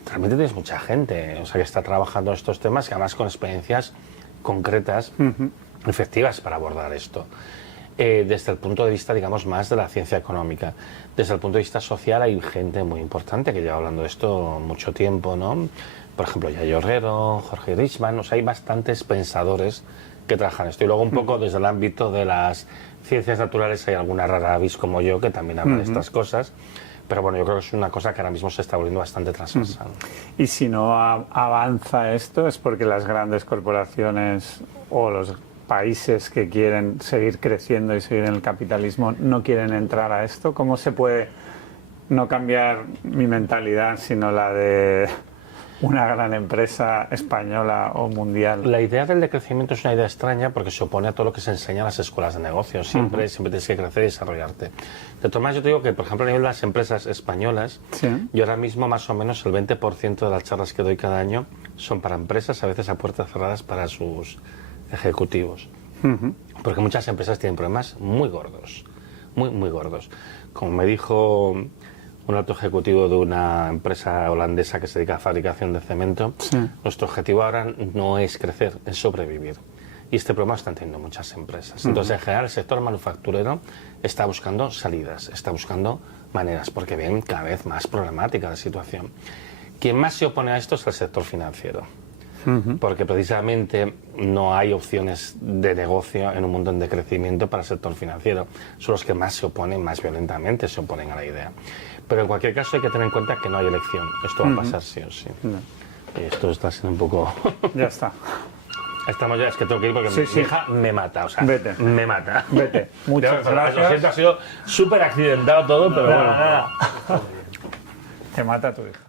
Realmente tienes mucha gente, o sea, que está trabajando estos temas y además con experiencias concretas, efectivas para abordar esto. Desde el punto de vista, digamos, más de la ciencia económica. Desde el punto de vista social hay gente muy importante que lleva hablando de esto mucho tiempo, ¿no? Por ejemplo, Yayo Herrero, Jorge Richman, o sea, hay bastantes pensadores que trabajan esto. Y luego un poco desde el ámbito de las ciencias naturales hay alguna rara avis como yo que también habla de estas cosas. Pero bueno, yo creo que es una cosa que ahora mismo se está volviendo bastante transversal. Y si no avanza esto es porque las grandes corporaciones o los países que quieren seguir creciendo y seguir en el capitalismo no quieren entrar a esto. ¿Cómo se puede no cambiar mi mentalidad, sino la de una gran empresa española o mundial? La idea del decrecimiento es una idea extraña porque se opone a todo lo que se enseña en las escuelas de negocios. Siempre tienes que crecer y desarrollarte. De todas maneras, yo te digo que, por ejemplo, a nivel de las empresas españolas, yo ahora mismo más o menos el 20% de las charlas que doy cada año son para empresas, a veces a puertas cerradas para sus ejecutivos. Porque muchas empresas tienen problemas muy gordos, muy gordos. Como me dijo un alto ejecutivo de una empresa holandesa que se dedica a fabricación de cemento, nuestro objetivo ahora no es crecer, es sobrevivir. Y este problema lo están teniendo muchas empresas. Entonces, en general, el sector manufacturero está buscando salidas, está buscando maneras, porque ven cada vez más problemática la situación. Quien más se opone a esto es el sector financiero. Porque precisamente no hay opciones de negocio en un mundo en decrecimiento para el sector financiero. Son los que más se oponen, más violentamente se oponen a la idea. Pero en cualquier caso hay que tener en cuenta que no hay elección. Esto va a pasar sí o sí. Esto está siendo un poco... Ya está. Estamos ya, es que tengo que ir porque mi hija me mata, o sea, Vete. me mata. Vete. Muchas gracias. Lo siento, ha sido súper accidentado todo, pero bueno. Te mata tu hija.